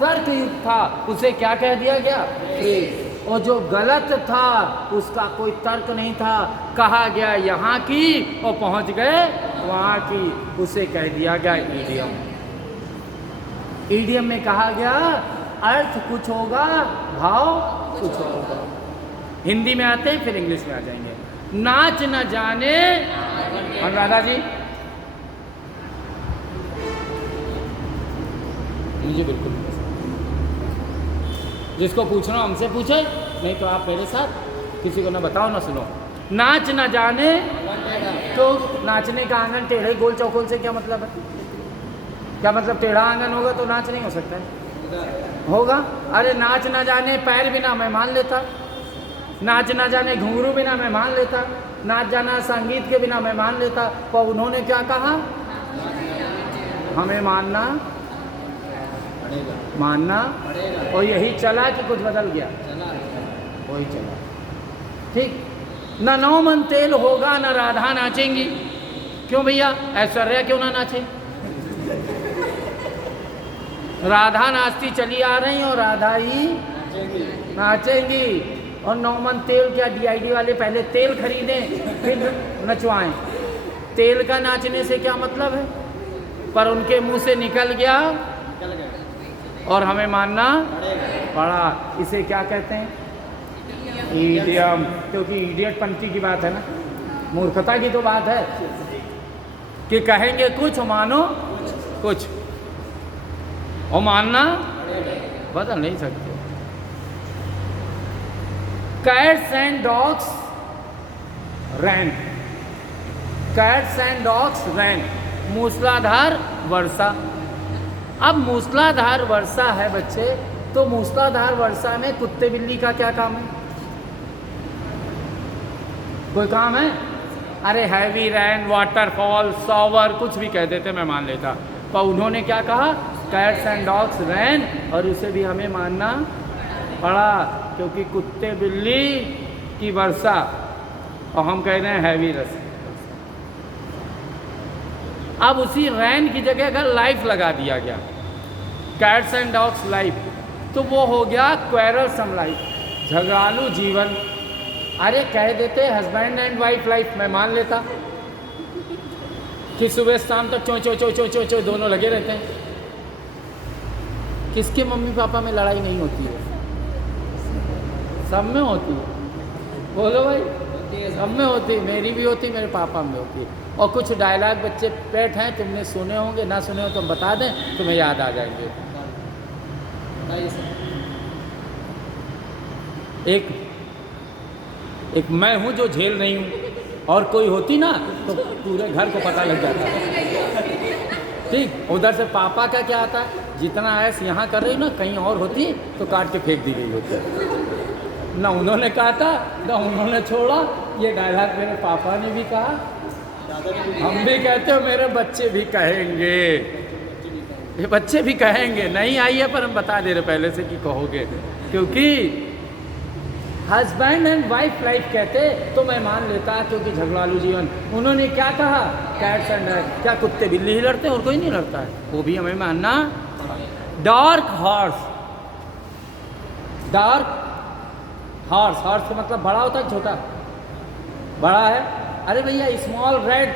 तर्कयुक्त था, उसे क्या कह दिया गया? प्रेस। और जो गलत था उसका कोई तर्क नहीं था, कहा गया यहाँ की और पहुँच गए वहाँ की, उसे कह दिया गया ईडियम। ईडियम में कहा गया अर्थ कुछ होगा, भाव कुछ होगा। हिंदी में आते हैं फिर इंग्लिश में आ जाएंगे। नाच न जाने अनुराधा जी, मुझे बिल्कुल नहीं पसंद। जिसको पूछना हमसे पूछे, नहीं तो आप मेरे साथ किसी को ना बताओ ना सुनो। नाच न जाने तो नाचने का आंगन टेढ़े गोल चौकोल से क्या मतलब है? क्या मतलब टेढ़ा आंगन होगा तो नाच नहीं हो सकता है? होगा। अरे नाच ना जाने पैर बिना मैं मान लेता, नाच ना जाने घुंघरू बिना मैं मान लेता, नाच जाना संगीत के बिना मैं मान लेता। पर उन्होंने क्या कहा? हमें मानना और यही चला कि कुछ बदल गया? वही चला। ठीक। न नौ मन तेल होगा न राधा नाचेंगी। क्यों भैया? ऐश्वर्या क्यों ना नाचे? राधा नाचती चली आ रही और राधा ही नाचेंगी। और 9 मन तेल क्या? DID वाले पहले तेल खरीदें फिर नचवाएं। तेल का नाचने से क्या मतलब है? पर उनके मुंह से निकल गया और हमें मानना पड़ा। इसे क्या कहते हैं? ईडियम। क्योंकि इडियट पंथी की बात है ना, मूर्खता की तो बात है कि कहेंगे कुछ मानो कुछ, और मानना बदल नहीं सकते। Cats and dogs rain, cats and dogs rain. मूसलाधार वर्षा। अब मूसलाधार वर्षा है बच्चे, तो मूसलाधार वर्षा में कुत्ते बिल्ली का क्या काम है? कोई काम है? अरे हैवी रैन, वाटरफॉल, शॉवर, कुछ भी कह देते मैं मान लेता। पर उन्होंने क्या कहा? कैट्स एंड डॉग्स रैन, और उसे भी हमें मानना पड़ा क्योंकि कुत्ते बिल्ली की वर्षा, और हम कह रहे हैं हैवी रस। अब उसी रैन की जगह अगर लाइफ लगा दिया गया, कैट्स एंड डॉग्स लाइफ, तो वो हो गया क्वेरलसम लाइफ, झगड़ालू जीवन। अरे कह देते हस्बैंड एंड वाइफ लाइफ, मैं मान लेता कि सुबह शाम तक चो चो चो चो चो चो दोनों लगे रहते हैं। किसके मम्मी पापा में लड़ाई नहीं होती है? सब में होती है। बोलो भाई, सब में होती है। मेरी भी होती, मेरे पापा में होती है। और कुछ डायलॉग बच्चे पेट हैं, तुमने सुने होंगे, ना सुने हो तो हम बता दें, तुम्हें याद आ जाएंगे। एक मैं हूँ जो झेल नहीं हूँ, और कोई होती ना तो पूरे घर को पता लग जाता है। ठीक। उधर से पापा का क्या आता है? जितना ऐस यहाँ कर रही ना, कहीं और होती तो काट के फेंक दी गई होती। ना उन्होंने कहा था ना उन्होंने छोड़ा। ये डायलॉग मेरे पापा ने भी कहा, हम भी कहते हो, मेरे बच्चे भी कहेंगे, ये बच्चे भी कहेंगे। नहीं आई है पर हम बता दे रहे पहले से कि कहोगे, क्योंकि हस्बैंड एंड वाइफ लाइफ कहते तो मैं मान लेता क्योंकि झगड़ालू जीवन। उन्होंने क्या कहा? Cats and dogs. क्या कुत्ते बिल्ली ही लड़ते हैं और कोई नहीं लड़ता है? वो भी हमें मानना। Dark horse, dark horse, horse का मतलब बड़ा होता है छोटा, बड़ा है। अरे भैया स्मॉल रेड,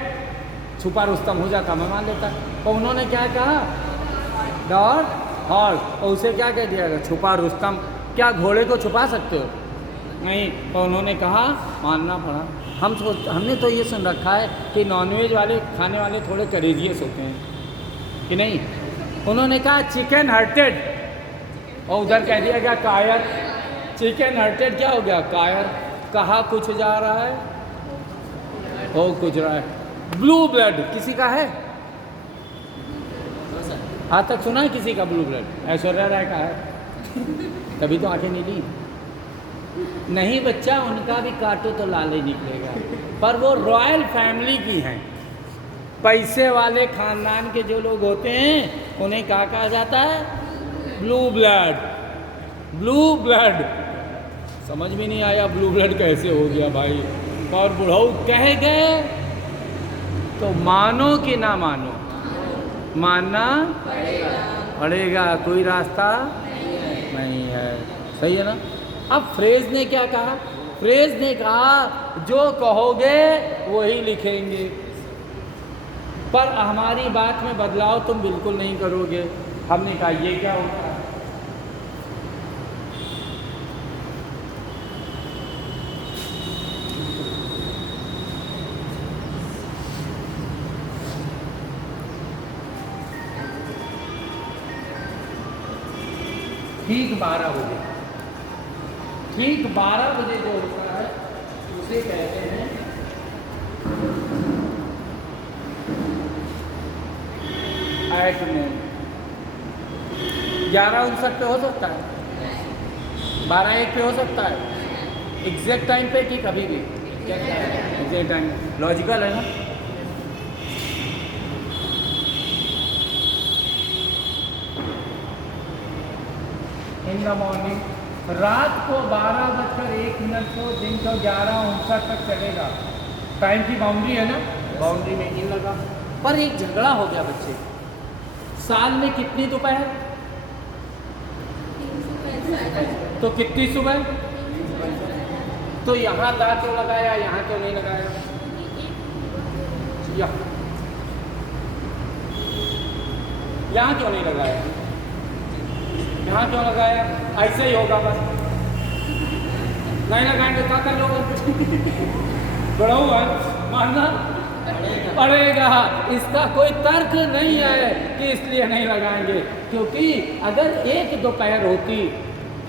छुपा रुस्तम हो जाता, मैं मान लेता। तो उन्होंने क्या कहा, डार्क हॉर्स, और उसे क्या कह दिया, छुपा रुस्तम। क्या घोड़े को छुपा सकते हो? नहीं। तो उन्होंने कहा, मानना पड़ा। हमने तो ये सुन रखा है कि नॉनवेज वाले खाने वाले थोड़े करेजियस होते हैं कि नहीं। उन्होंने कहा चिकन हर्टेड, और उधर कह दिया गया कायर। चिकन हर्टेड क्या हो गया, कायर। कहा कुछ जा रहा है, हो कुछ रहा है। ब्लू ब्लड किसी का है, आज तक सुना है किसी का ब्लू ब्लड? ऐश्वर्या राय का है, तभी तो आंखें नीली। नहीं बच्चा, उनका भी काटो तो लाल ही निकलेगा, पर वो रॉयल फैमिली की हैं। पैसे वाले खानदान के जो लोग होते हैं उन्हें क्या कहा जाता है, ब्लू ब्लड। ब्लू ब्लड समझ में नहीं आया ब्लू ब्लड कैसे हो गया भाई। और बुढ़ऊ कह गए तो मानो कि ना मानो, मानना पड़ेगा, कोई रास्ता नहीं है। सही है ना। अब फ्रेज ने क्या कहा, फ्रेज ने कहा जो कहोगे वही लिखेंगे, पर हमारी बात में बदलाव तुम बिल्कुल नहीं करोगे। हमने कहा ये क्या होता है, ठीक 12 बजे, ठीक 12 बजे जो होता है उसे कहते हैं एट नून। 11:59 पे हो सकता है, 12:01 पे हो सकता है, एग्जैक्ट टाइम पे कि कभी भी एग्जैक्ट टाइम। लॉजिकल है ना। इन द मॉर्निंग, रात को 12:01 को दिन को 11:59 तक चलेगा। टाइम की बाउंड्री है ना, बाउंड्री में इन लगा। पर एक झगड़ा हो गया बच्चे, साल में कितनी दोपहर, तो कितनी सुबह, तो यहाँ दा क्यों लगाया, यहाँ क्यों नहीं लगाया, यहाँ क्यों नहीं लगाया, यहाँ क्यों लगाया, ऐसे ही होगा बस। नहीं लगाएंगे क्या कर लोगे, बड़ा हुआ मानना पड़ेगा। इसका कोई तर्क नहीं है कि इसलिए नहीं लगाएंगे, क्योंकि अगर एक दोपहर होती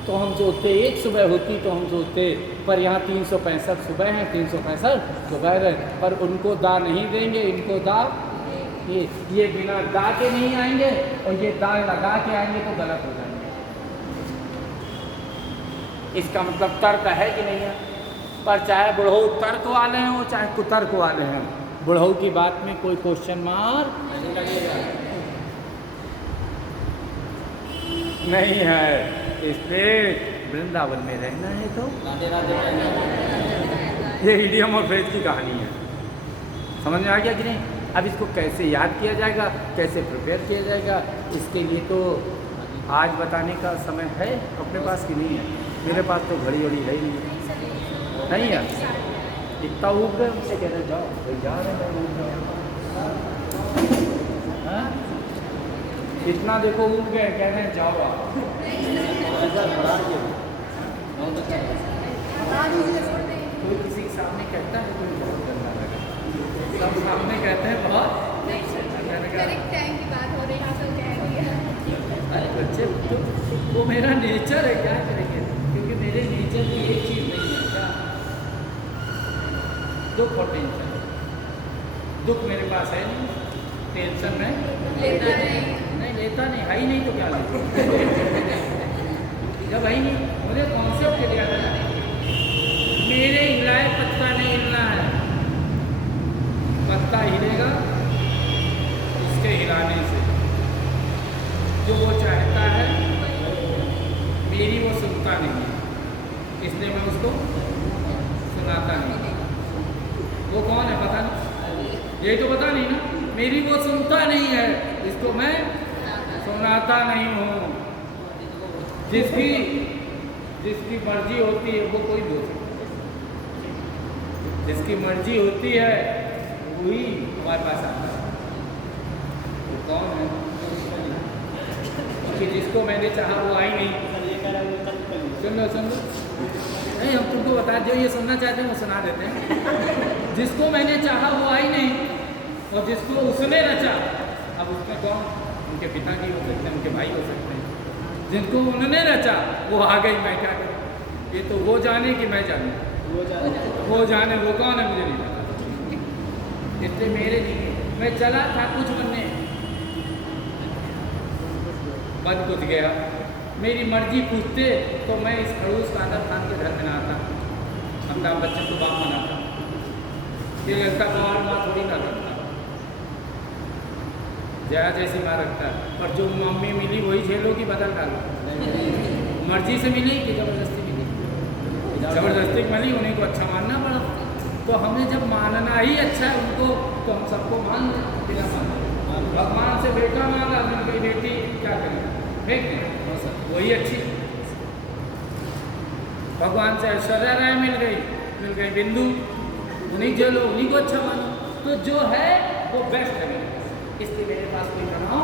तो हम सोचते, एक सुबह होती तो हम सोचते, पर यहाँ 365 सुबह हैं, 365 दोपहर है, पर उनको दा नहीं देंगे, इनको दा ये बिना दा के नहीं आएंगे, और ये दा लगा के आएंगे तो गलत हो जाएंगे। इसका मतलब तर्क है कि नहीं है। पर चाहे बुढ़ऊ तर्क वाले हों चाहे कुतर्क वाले हैं, बुढ़ऊ की बात में कोई क्वेश्चन मार्क नहीं है। इसलिए वृंदावन में रहना है तो राधे राधे। ये इडियम और फ्रेज की कहानी है, समझ में आ गया कि नहीं। अब इसको कैसे याद किया जाएगा, कैसे प्रिपेयर किया जाएगा, इसके लिए तो आज बताने का समय है अपने पास कि नहीं है। मेरे पास तो घड़ी वड़ी है ही नहीं है। इतना उग गए, उनसे कह रहे जाओ भाई, जा रहे हैं, इतना देखो उग गए, कह रहे हैं जाओ आप। कोई किसी के सामने कहता है कोई बहुत गंदा लगा, सब सामने कहते हैं बहुत करेक्ट टाइम की बात हो रही है, सब कह दिया। अरे बच्चे वो मेरा नेचर है, क्या करेंगे, क्योंकि मेरे नेचर की एक चीज़ नहीं है क्या, दुख और टेंशन। दुख मेरे पास है नहीं, टेंशन में लेता नहीं, लेता नहीं, है ही नहीं तो क्या लेता। जब है ही नहीं, मुझे कॉन्सेप्ट क्लियर है, मेरे हिलाए पत्ता नहीं हिलना है, पत्ता हिलेगा उसके हिलाने से। जो वो चाहता है मेरी वो सुनता नहीं है, इसलिए मैं उसको सुनाता नहीं। वो कौन है पता नहीं, ये तो पता नहीं ना। मेरी वो सुनता नहीं है, इसको मैं सुनाता नहीं हूँ। जिसकी जिसकी मर्जी होती है वो कोई भी हो सकता है, जिसकी मर्जी होती है वही हमारे पास आता है। वो कौन है? कि जिसको मैंने चाहा वो आई नहीं। सुन लो नहीं, हम तुमको बता, जो ये सुनना चाहते हैं वो सुना देते हैं। जिसको मैंने चाहा वो आई नहीं, और जिसको उसने रचा, अब उसमें कौन? उनके पिताजी हो सकते हैं, उनके भाई हो सकते हैं। जिनको उन्होंने रचा वो आ गई, मैं क्या करूँ? ये तो वो जाने कि मैं जानूँ? वो जाने, वो कौन है मुझे नहीं पता। इसलिए मेरे लिए मैं चला था कुछ बनने, बन कुछ गया। मेरी मर्जी पूछते तो मैं इस खड़ूस कादर खान के घर में ना आता, अमिताभ बच्चन को बाप बनाता। ये लड़का बाल माँ थोड़ी ना रखता, जया जैसी माँ रखता है, और जो मम्मी मिली वही झेलो कि बदल डालो। मर्जी से मिली कि ज़बरदस्ती मिली? ज़बरदस्ती मिली, उन्हीं को अच्छा मानना पड़ा। तो हमें जब मानना ही अच्छा है उनको, तो हम सबको मान लें बिना माने। भगवान से बेटा मांगा, मिल गई बेटी, क्या करें? फेंक दें, वही अच्छी। भगवान से ऐश्वर्या राय मिल गई बिंदु, उन्हीं झेलो, उन्हीं को अच्छा मानो। तो जो है वो बेस्ट है, इसलिए मेरे पास कोई तनाव